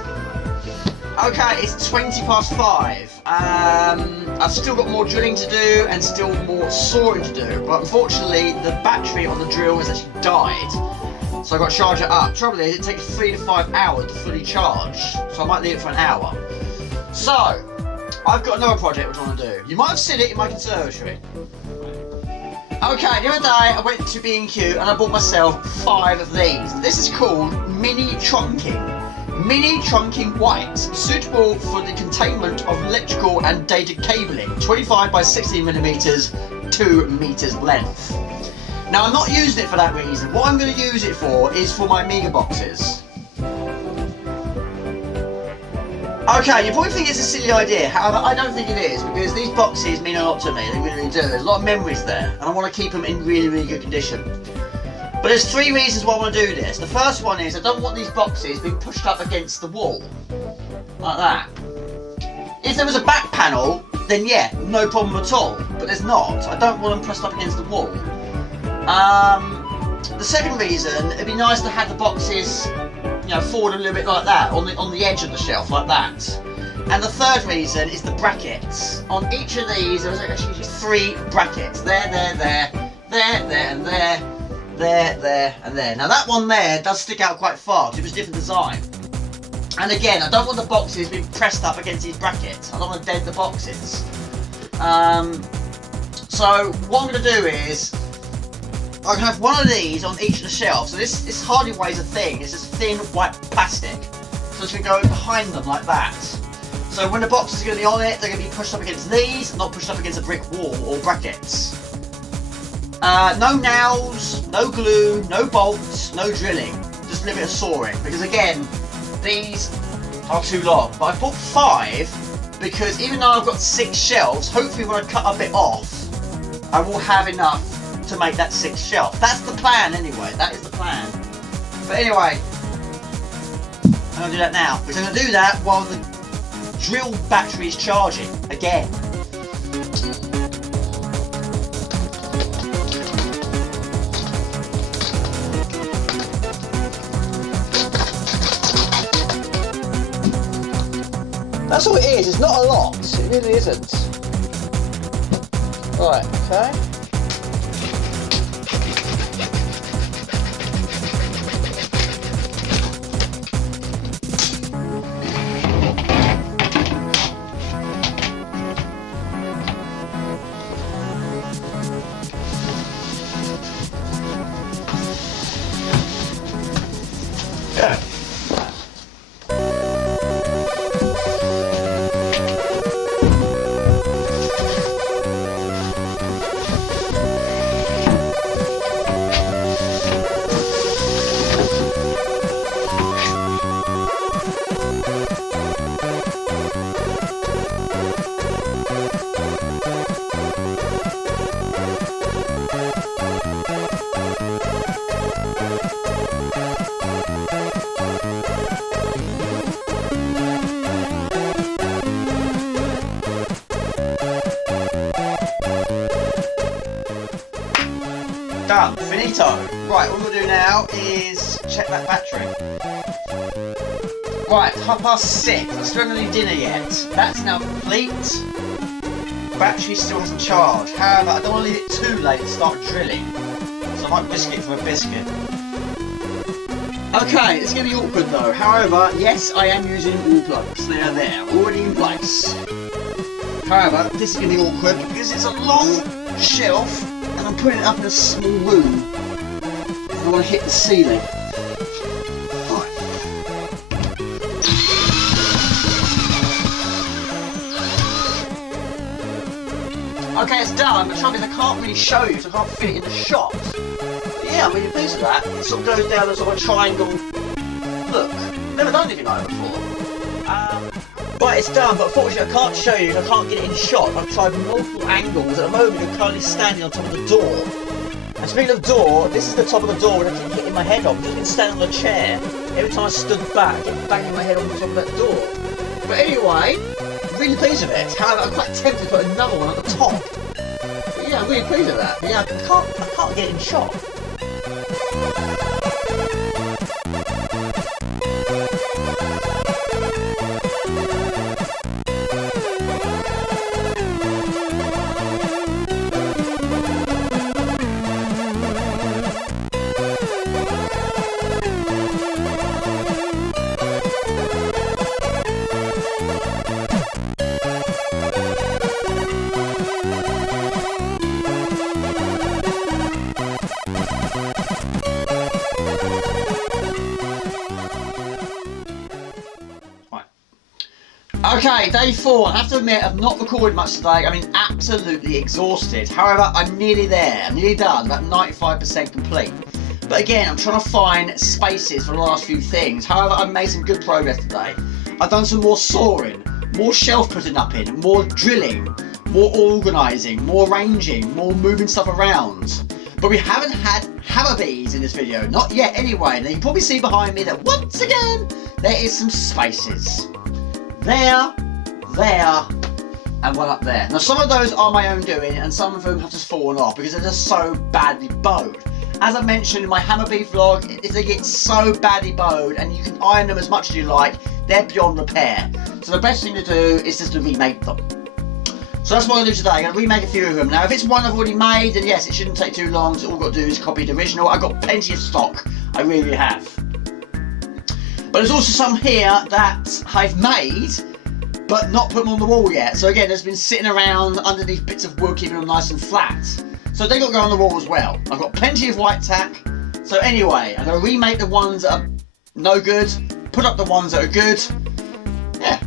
Okay, it's 20 past 5. I've still got more drilling to do and still more sawing to do, but unfortunately the battery on the drill has actually died, so I've got to charge it up. Trouble is, it takes 3 to 5 hours to fully charge, so I might leave it for an hour. So, I've got another project which I want to do. You might have seen it in my conservatory. Okay, the other day I went to B&Q and I bought myself 5 of these. This is called mini trunking. Mini trunking white, suitable for the containment of electrical and data cabling, 25 by 16 millimeters, 2 meters length. Now I'm not using it for that reason. What I'm going to use it for is for my Amiga boxes. Okay, you probably think it's a silly idea, however I don't think it is, because these boxes mean a lot to me, they really do. There's a lot of memories there, and I want to keep them in really, really good condition. But there's 3 reasons why I want to do this. The first one is I don't want these boxes being pushed up against the wall. Like that. If there was a back panel, then yeah, no problem at all. But there's not. I don't want them pressed up against the wall. The second reason, it'd be nice to have the boxes, you know, forward a little bit like that, on the edge of the shelf, like that. And the third reason is the brackets. On each of these, there's actually just 3 brackets. There, and there. There, and there. Now that one there does stick out quite far because it was a different design. And again, I don't want the boxes being pressed up against these brackets. I don't want to dent the boxes. So what I'm going to do is, I can have one of these on each of the shelves. So this hardly weighs a thing. It's just thin white plastic. So it's going to go behind them like that. So when the boxes are going to be on it, they're going to be pushed up against these, not pushed up against a brick wall or brackets. No nails, no glue, no bolts, no drilling. Just a little bit of sawing. Because again, these are too long. But I bought 5 because even though I've got 6 shelves, hopefully when I cut a bit off, I will have enough to make that 6th shelf. That's the plan anyway. That is the plan. But anyway, I'm going to do that now. Because I'm going to do that while the drill battery is charging again. That's all it is, it's not a lot, it really isn't. Right, okay. Yeah. Done, finito. Right, all we'll do now is check that battery. Right, 6:30. I still haven't had any dinner yet. That's now complete. Battery still hasn't charged. However, I don't want to leave it too late to start drilling. So I might risk it for a biscuit. Okay, it's going to be awkward though. However, yes, I am using wall plugs. They are there, already in place. However, this is going to be awkward because it's a long shelf and I'm putting it up in a small room. I want to hit the ceiling. Right. Okay, it's done, but the trouble is I can't really show you, so I can't fit it in the shot. But yeah, I'm really pleased with that. It sort of goes down as sort of a triangle look. Never done anything like that before. Right, it's done, but unfortunately I can't show you, I can't get it in shot. I've tried multiple angles. At the moment I'm currently standing on top of the door. And speaking of door, this is the top of the door and I keep hitting my head on. I've just been standing on a chair. Every time I stood back, I kept banging my head on the top of that door. But anyway, I'm really pleased with it. However, I'm quite tempted to put another one at the top. But yeah, I'm really pleased with that. But yeah, I can't get it in shot. Okay, day 4. I have to admit, I've not recorded much today. I mean, absolutely exhausted. However, I'm nearly there. I'm nearly done, about 95% complete. But again, I'm trying to find spaces for the last few things. However, I've made some good progress today. I've done some more sawing, more shelf putting up in, more drilling, more organising, more arranging, more moving stuff around. But we haven't had hammer beads in this video. Not yet anyway. Now you can probably see behind me that once again, there is some spaces. There, and one up there. Now some of those are my own doing and some of them have just fallen off because they're just so badly bowed. As I mentioned in my hammer bead vlog, if they get so badly bowed and you can iron them as much as you like, they're beyond repair. So the best thing to do is just to remake them. So that's what I'm going to do today. I'm going to remake a few of them. Now if it's one I've already made, then yes, it shouldn't take too long. So all I've got to do is copy the original. I've got plenty of stock. I really have. But there's also some here that I've made, but not put them on the wall yet. So again, there's been sitting around underneath bits of wood, keeping them nice and flat. So they got to go on the wall as well. I've got plenty of white tack. So anyway, I'm going to remake the ones that are no good, put up the ones that are good. Yeah.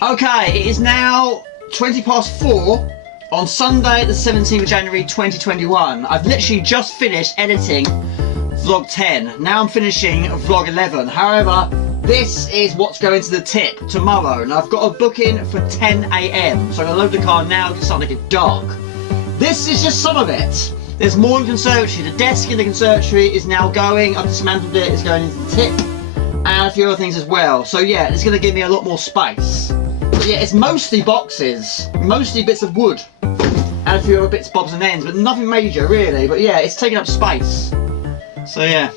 Okay, it is now 20 past 4 on Sunday the 17th of January 2021. I've literally just finished editing vlog 10. Now I'm finishing vlog 11. However, this is what's going to the tip tomorrow. And I've got a booking for 10 AM. So I'm going to load the car now, it's starting to get dark. This is just some of it. There's more in the conservatory. The desk in the conservatory is now going. I've dismantled it, it's going into the tip. And a few other things as well. So yeah, it's going to give me a lot more space. But yeah, it's mostly boxes, mostly bits of wood, and a few other bits, bobs and ends, but nothing major really. But yeah, it's taking up space. So yeah.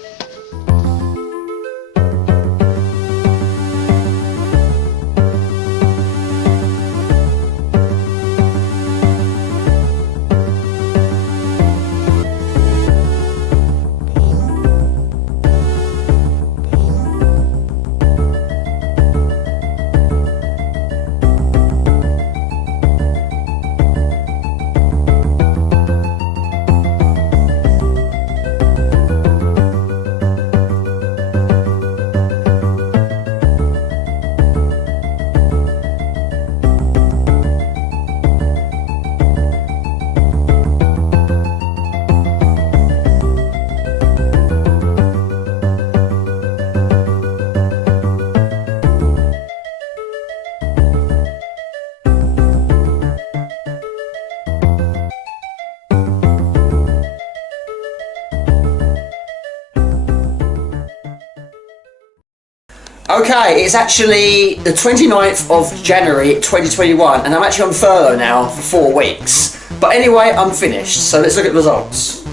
Okay, it's actually the 29th of January 2021 and I'm actually on furlough now for 4 weeks. But anyway, I'm finished, so let's look at the results.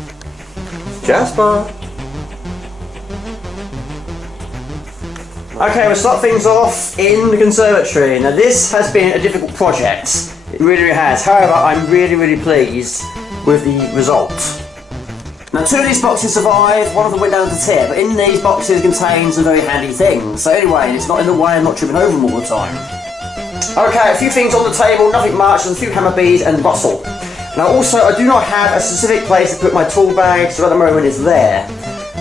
Jasper! Okay, we'll start things off in the conservatory. Now this has been a difficult project, it really has. However, I'm really pleased with the result. Now 2 of these boxes survived, one of them went down to the tip, but in these boxes contain some very handy things. So anyway, it's not in the way, I'm not tripping over them all the time. Okay, a few things on the table, nothing much, there's a few hammer beads and bustle. Now also, I do not have a specific place to put my tool bag, so at the moment it's there.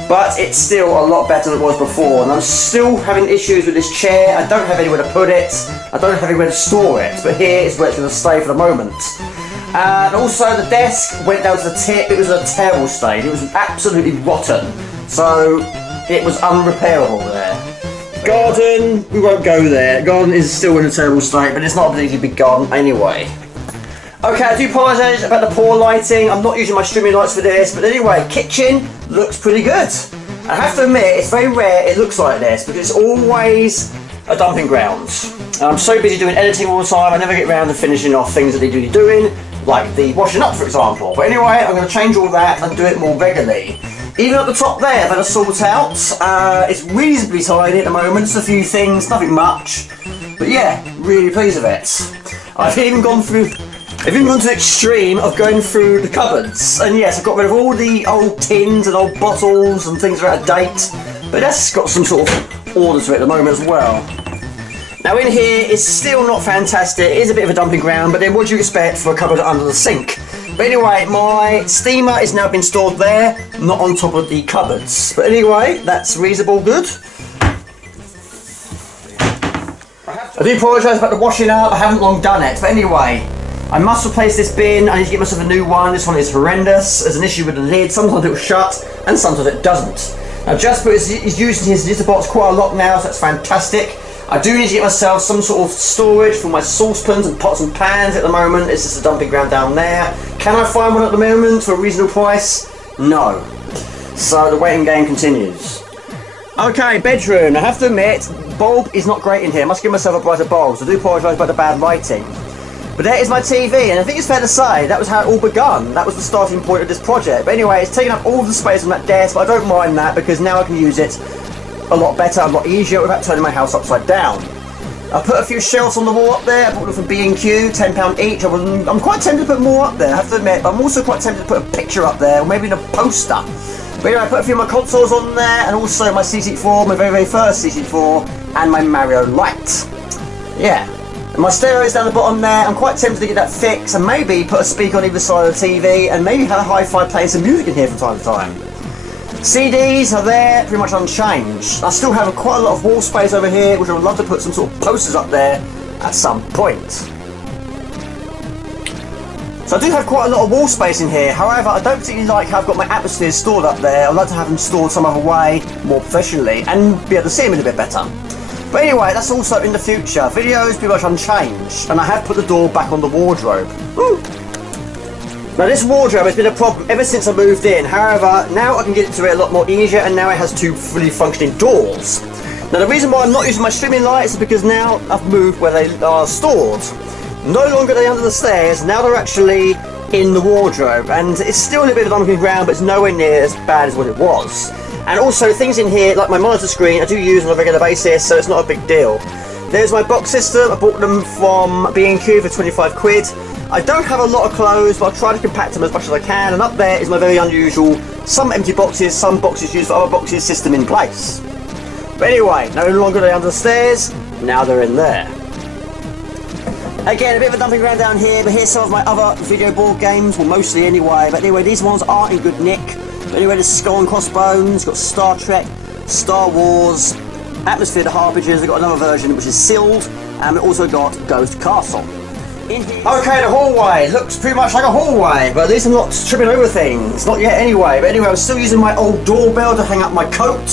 But it's still a lot better than it was before, and I'm still having issues with this chair. I don't have anywhere to put it, I don't have anywhere to store it, but here is where it's going to stay for the moment. And also the desk went down to the tip. It was a terrible state, it was absolutely rotten, so it was unrepairable there. Garden, we won't go there. Garden is still in a terrible state, but it's not a particularly big garden anyway. Okay, I do apologise about the poor lighting. I'm not using my streaming lights for this, but anyway, kitchen looks pretty good. I have to admit, it's very rare it looks like this because it's always a dumping ground. I'm so busy doing editing all the time, I never get around to finishing off things that they do doing, like the washing up for example. But anyway, I'm going to change all that and do it more regularly. Even at the top there, I've had to sort out. It's reasonably tidy at the moment, just a few things, nothing much. But yeah, really pleased with it. I've even gone to the extreme of going through the cupboards. And yes, I've got rid of all the old tins and old bottles and things that are out of date. But that's got some sort of order to it at the moment as well. Now in here, it's still not fantastic. It is a bit of a dumping ground, but then what do you expect for a cupboard under the sink? But anyway, my steamer is now been stored there, not on top of the cupboards. But anyway, that's reasonable good. I do apologise about the washing up, I haven't long done it. But anyway, I must replace this bin. I need to get myself a new one. This one is horrendous. There's an issue with the lid. Sometimes it will shut and sometimes it doesn't. Now Jasper is using his litter box quite a lot now, so that's fantastic. I do need to get myself some sort of storage for my saucepans and pots and pans at the moment. It's just a dumping ground down there. Can I find one at the moment for a reasonable price? No. So the waiting game continues. Okay, bedroom. I have to admit, bulb is not great in here. I must give myself a brighter bulb, so I do apologise about the bad lighting. But there is my TV, and I think it's fair to say that was how it all begun. That was the starting point of this project. But anyway, it's taken up all the space on that desk, but I don't mind that because now I can use it a lot better, a lot easier without turning my house upside down. I put a few shelves on the wall up there. I bought them from B&Q, £10 each. I'm quite tempted to put more up there, I have to admit, but I'm also quite tempted to put a picture up there, or maybe even a poster. But anyway, I put a few of my consoles on there, and also my CC4, my very first CC4, and my Mario Lite. Yeah. And my stereo is down the bottom there. I'm quite tempted to get that fixed, and maybe put a speaker on either side of the TV, and maybe have a hi-fi playing some music in here from time to time. CDs are there, pretty much unchanged. I still have quite a lot of wall space over here, which I would love to put some sort of posters up there at some point. So I do have quite a lot of wall space in here. However, I don't particularly like how I've got my atmospheres stored up there. I'd like to have them stored some other way, more professionally, and be able to see them in a bit better. But anyway, that's also in the future. Videos pretty much unchanged, and I have put the door back on the wardrobe. Woo. Now this wardrobe has been a problem ever since I moved in. However, now I can get into it a lot more easier, and now it has 2 fully functioning doors. Now the reason why I'm not using my streaming lights is because now I've moved where they are stored. No longer are they under the stairs, now they're actually in the wardrobe, and it's still a little bit of underground ground, but it's nowhere near as bad as what it was. And also things in here, like my monitor screen, I do use on a regular basis, so it's not a big deal. There's my box system. I bought them from B&Q for 25 quid. I don't have a lot of clothes, but I'll try to compact them as much as I can, and up there is my very unusual, some empty boxes, some boxes used for other boxes system in place. But anyway, no longer are they under the stairs, now they're in there. Again, a bit of a dumping ground down here, but here's some of my other video board games, well mostly anyway, but anyway, these ones are in good nick. But anyway, there's Skull and Crossbones, got Star Trek, Star Wars, Atmosphere the Harbingers, I've got another version which is sealed, and we've also got Ghost Castle. In here. Okay, the hallway looks pretty much like a hallway, but at least I'm not tripping over things, not yet anyway. But anyway, I'm still using my old doorbell to hang up my coat.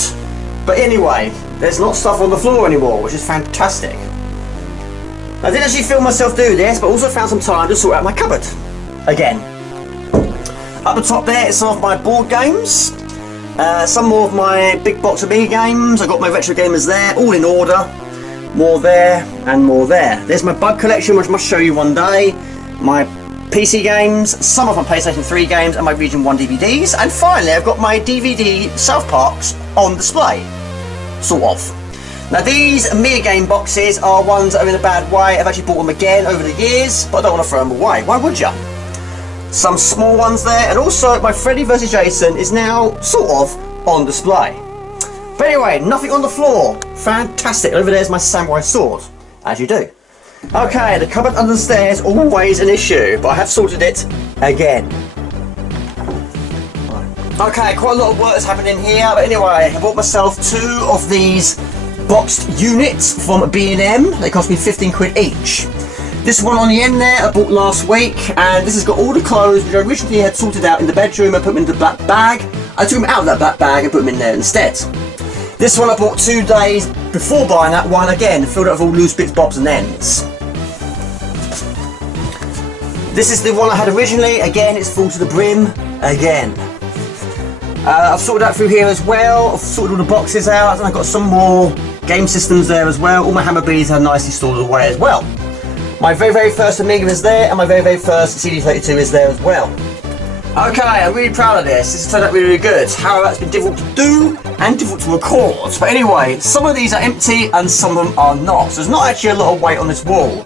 But anyway, there's not stuff on the floor anymore, which is fantastic. I didn't actually film myself do this, but also found some time to sort out my cupboard. Again. Up the top there is some of my board games. Some more of my big box of mini games. I've got my retro gamers there, all in order. More there, and more there. There's my bug collection, which I must show you one day. My PC games, some of my PlayStation 3 games, and my Region 1 DVDs. And finally, I've got my DVD South Parks on display. Sort of. Now these mini game boxes are ones that are in a bad way. I've actually bought them again over the years, but I don't want to throw them away. Why would you? Some small ones there, and also my Freddy vs Jason is now sort of on display. But anyway, nothing on the floor. Fantastic. Over there's my samurai sword, as you do. Okay, the cupboard under the stairs, always an issue, but I have sorted it again. Okay, quite a lot of work has happened in here, but anyway, I bought myself 2 of these boxed units from B&M. They cost me 15 quid each. This one on the end there I bought last week, and this has got all the clothes which I originally had sorted out in the bedroom. I put them in the black bag. I took them out of that black bag and put them in there instead. This one I bought 2 days before buying that one, again filled up with all loose bits, bobs and ends. This is the one I had originally, again it's full to the brim, again. I've sorted out through here as well. I've sorted all the boxes out, and I've got some more game systems there as well. All my hammer beads are nicely stored away as well. My very first Amiga is there, and my very first CD32 is there as well. Okay, I'm really proud of this. This has turned out really good. However, it's been difficult to do and difficult to record. But anyway, some of these are empty and some of them are not. So there's not actually a lot of weight on this wall.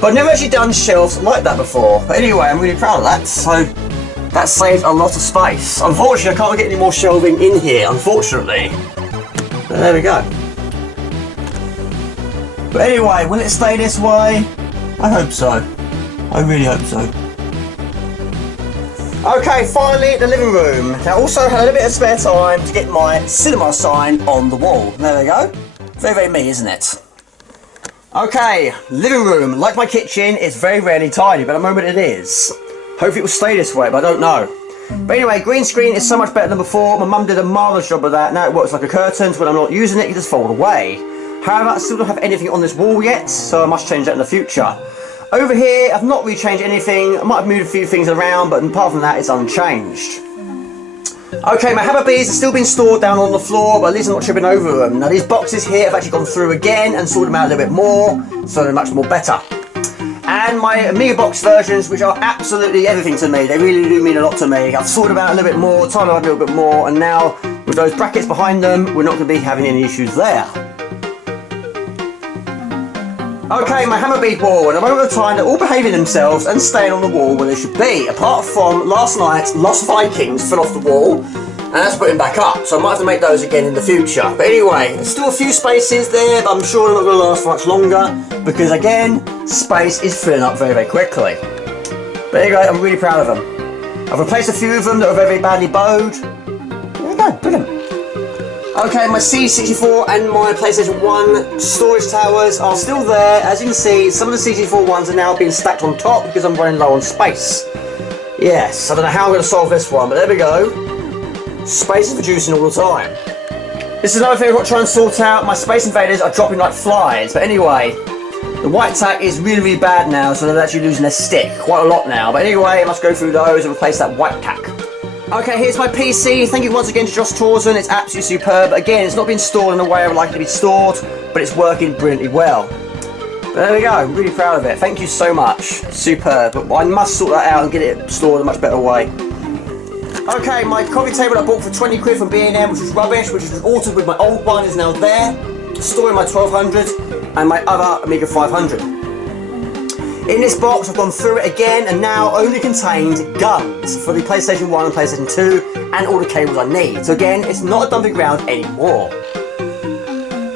But I've never actually done shelves like that before. But anyway, I'm really proud of that. So that saved a lot of space. Unfortunately, I can't get any more shelving in here, unfortunately. But there we go. But anyway, will it stay this way? I hope so. I really hope so. Okay, finally, the living room. Now, also had a little bit of spare time to get my cinema sign on the wall. There we go. Very me, isn't it? Okay, living room. Like my kitchen, it's very rarely tidy, but at the moment it is. Hopefully it will stay this way, but I don't know. But anyway, green screen is so much better than before. My mum did a marvellous job of that. Now it works like a curtain, so when I'm not using it, it just fold away. However, I still don't have anything on this wall yet, so I must change that in the future. Over here, I've not really changed anything. I might have moved a few things around, but apart from that, it's unchanged. Okay, my hammer beads have still been stored down on the floor, but at least I'm not tripping over them. Now these boxes here have actually gone through again and sorted them out a little bit more, so they're much more better. And my Amiga box versions, which are absolutely everything to me. They really do mean a lot to me. I've sorted them out a little bit more, timed them out a little bit more, and now with those brackets behind them, we're not going to be having any issues there. Okay, my hammer bead wall, and a moment of time they're all behaving themselves and staying on the wall where they should be. Apart from last night's Lost Vikings fell off the wall, and that's putting back up, so I might have to make those again in the future. But anyway, there's still a few spaces there, but I'm sure they're not going to last for much longer, because again, space is filling up very quickly. But anyway, I'm really proud of them. I've replaced a few of them that were very badly bowed. There we go, brilliant. Okay, my C64 and my PlayStation 1 storage towers are still there. As you can see, some of the C64 ones are now being stacked on top because I'm running low on space. Yes, I don't know how I'm going to solve this one, but there we go. Space is reducing all the time. This is another thing I've got to try and sort out. My Space Invaders are dropping like flies, but anyway, the white tack is really, really bad now, so they're actually losing their stick quite a lot now. But anyway, I must go through those and replace that white tack. Okay, here's my PC. Thank you once again to Josh Torsen. It's absolutely superb. Again, it's not been stored in the way I would like it to be stored, but it's working brilliantly well. But there we go, I'm really proud of it. Thank you so much. Superb. But I must sort that out and get it stored in a much better way. Okay, my coffee table I bought for 20 quid from B&M, which was rubbish, which was altered with my old one, is now there. Storing my 1200 and my other Amiga 500. In this box, I've gone through it again and now only contained guns for the PlayStation 1 and PlayStation 2 and all the cables I need. So again, it's not a dumping ground anymore.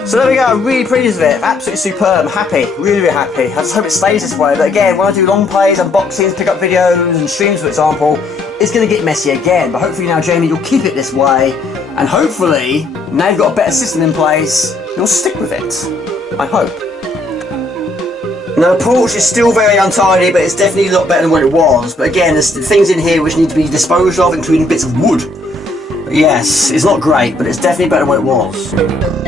So there we go, I'm really pleased with it, absolutely superb, I'm happy, really, really happy. I just hope it stays this way, but again, when I do long plays, unboxings, pick up videos and streams for example, it's going to get messy again, but hopefully now Jamie, you'll keep it this way, and hopefully, now you've got a better system in place, you'll stick with it, I hope. Now the porch is still very untidy, but it's definitely a lot better than what it was, but again, there's things in here which need to be disposed of, including bits of wood. But yes, it's not great, but it's definitely better than what it was.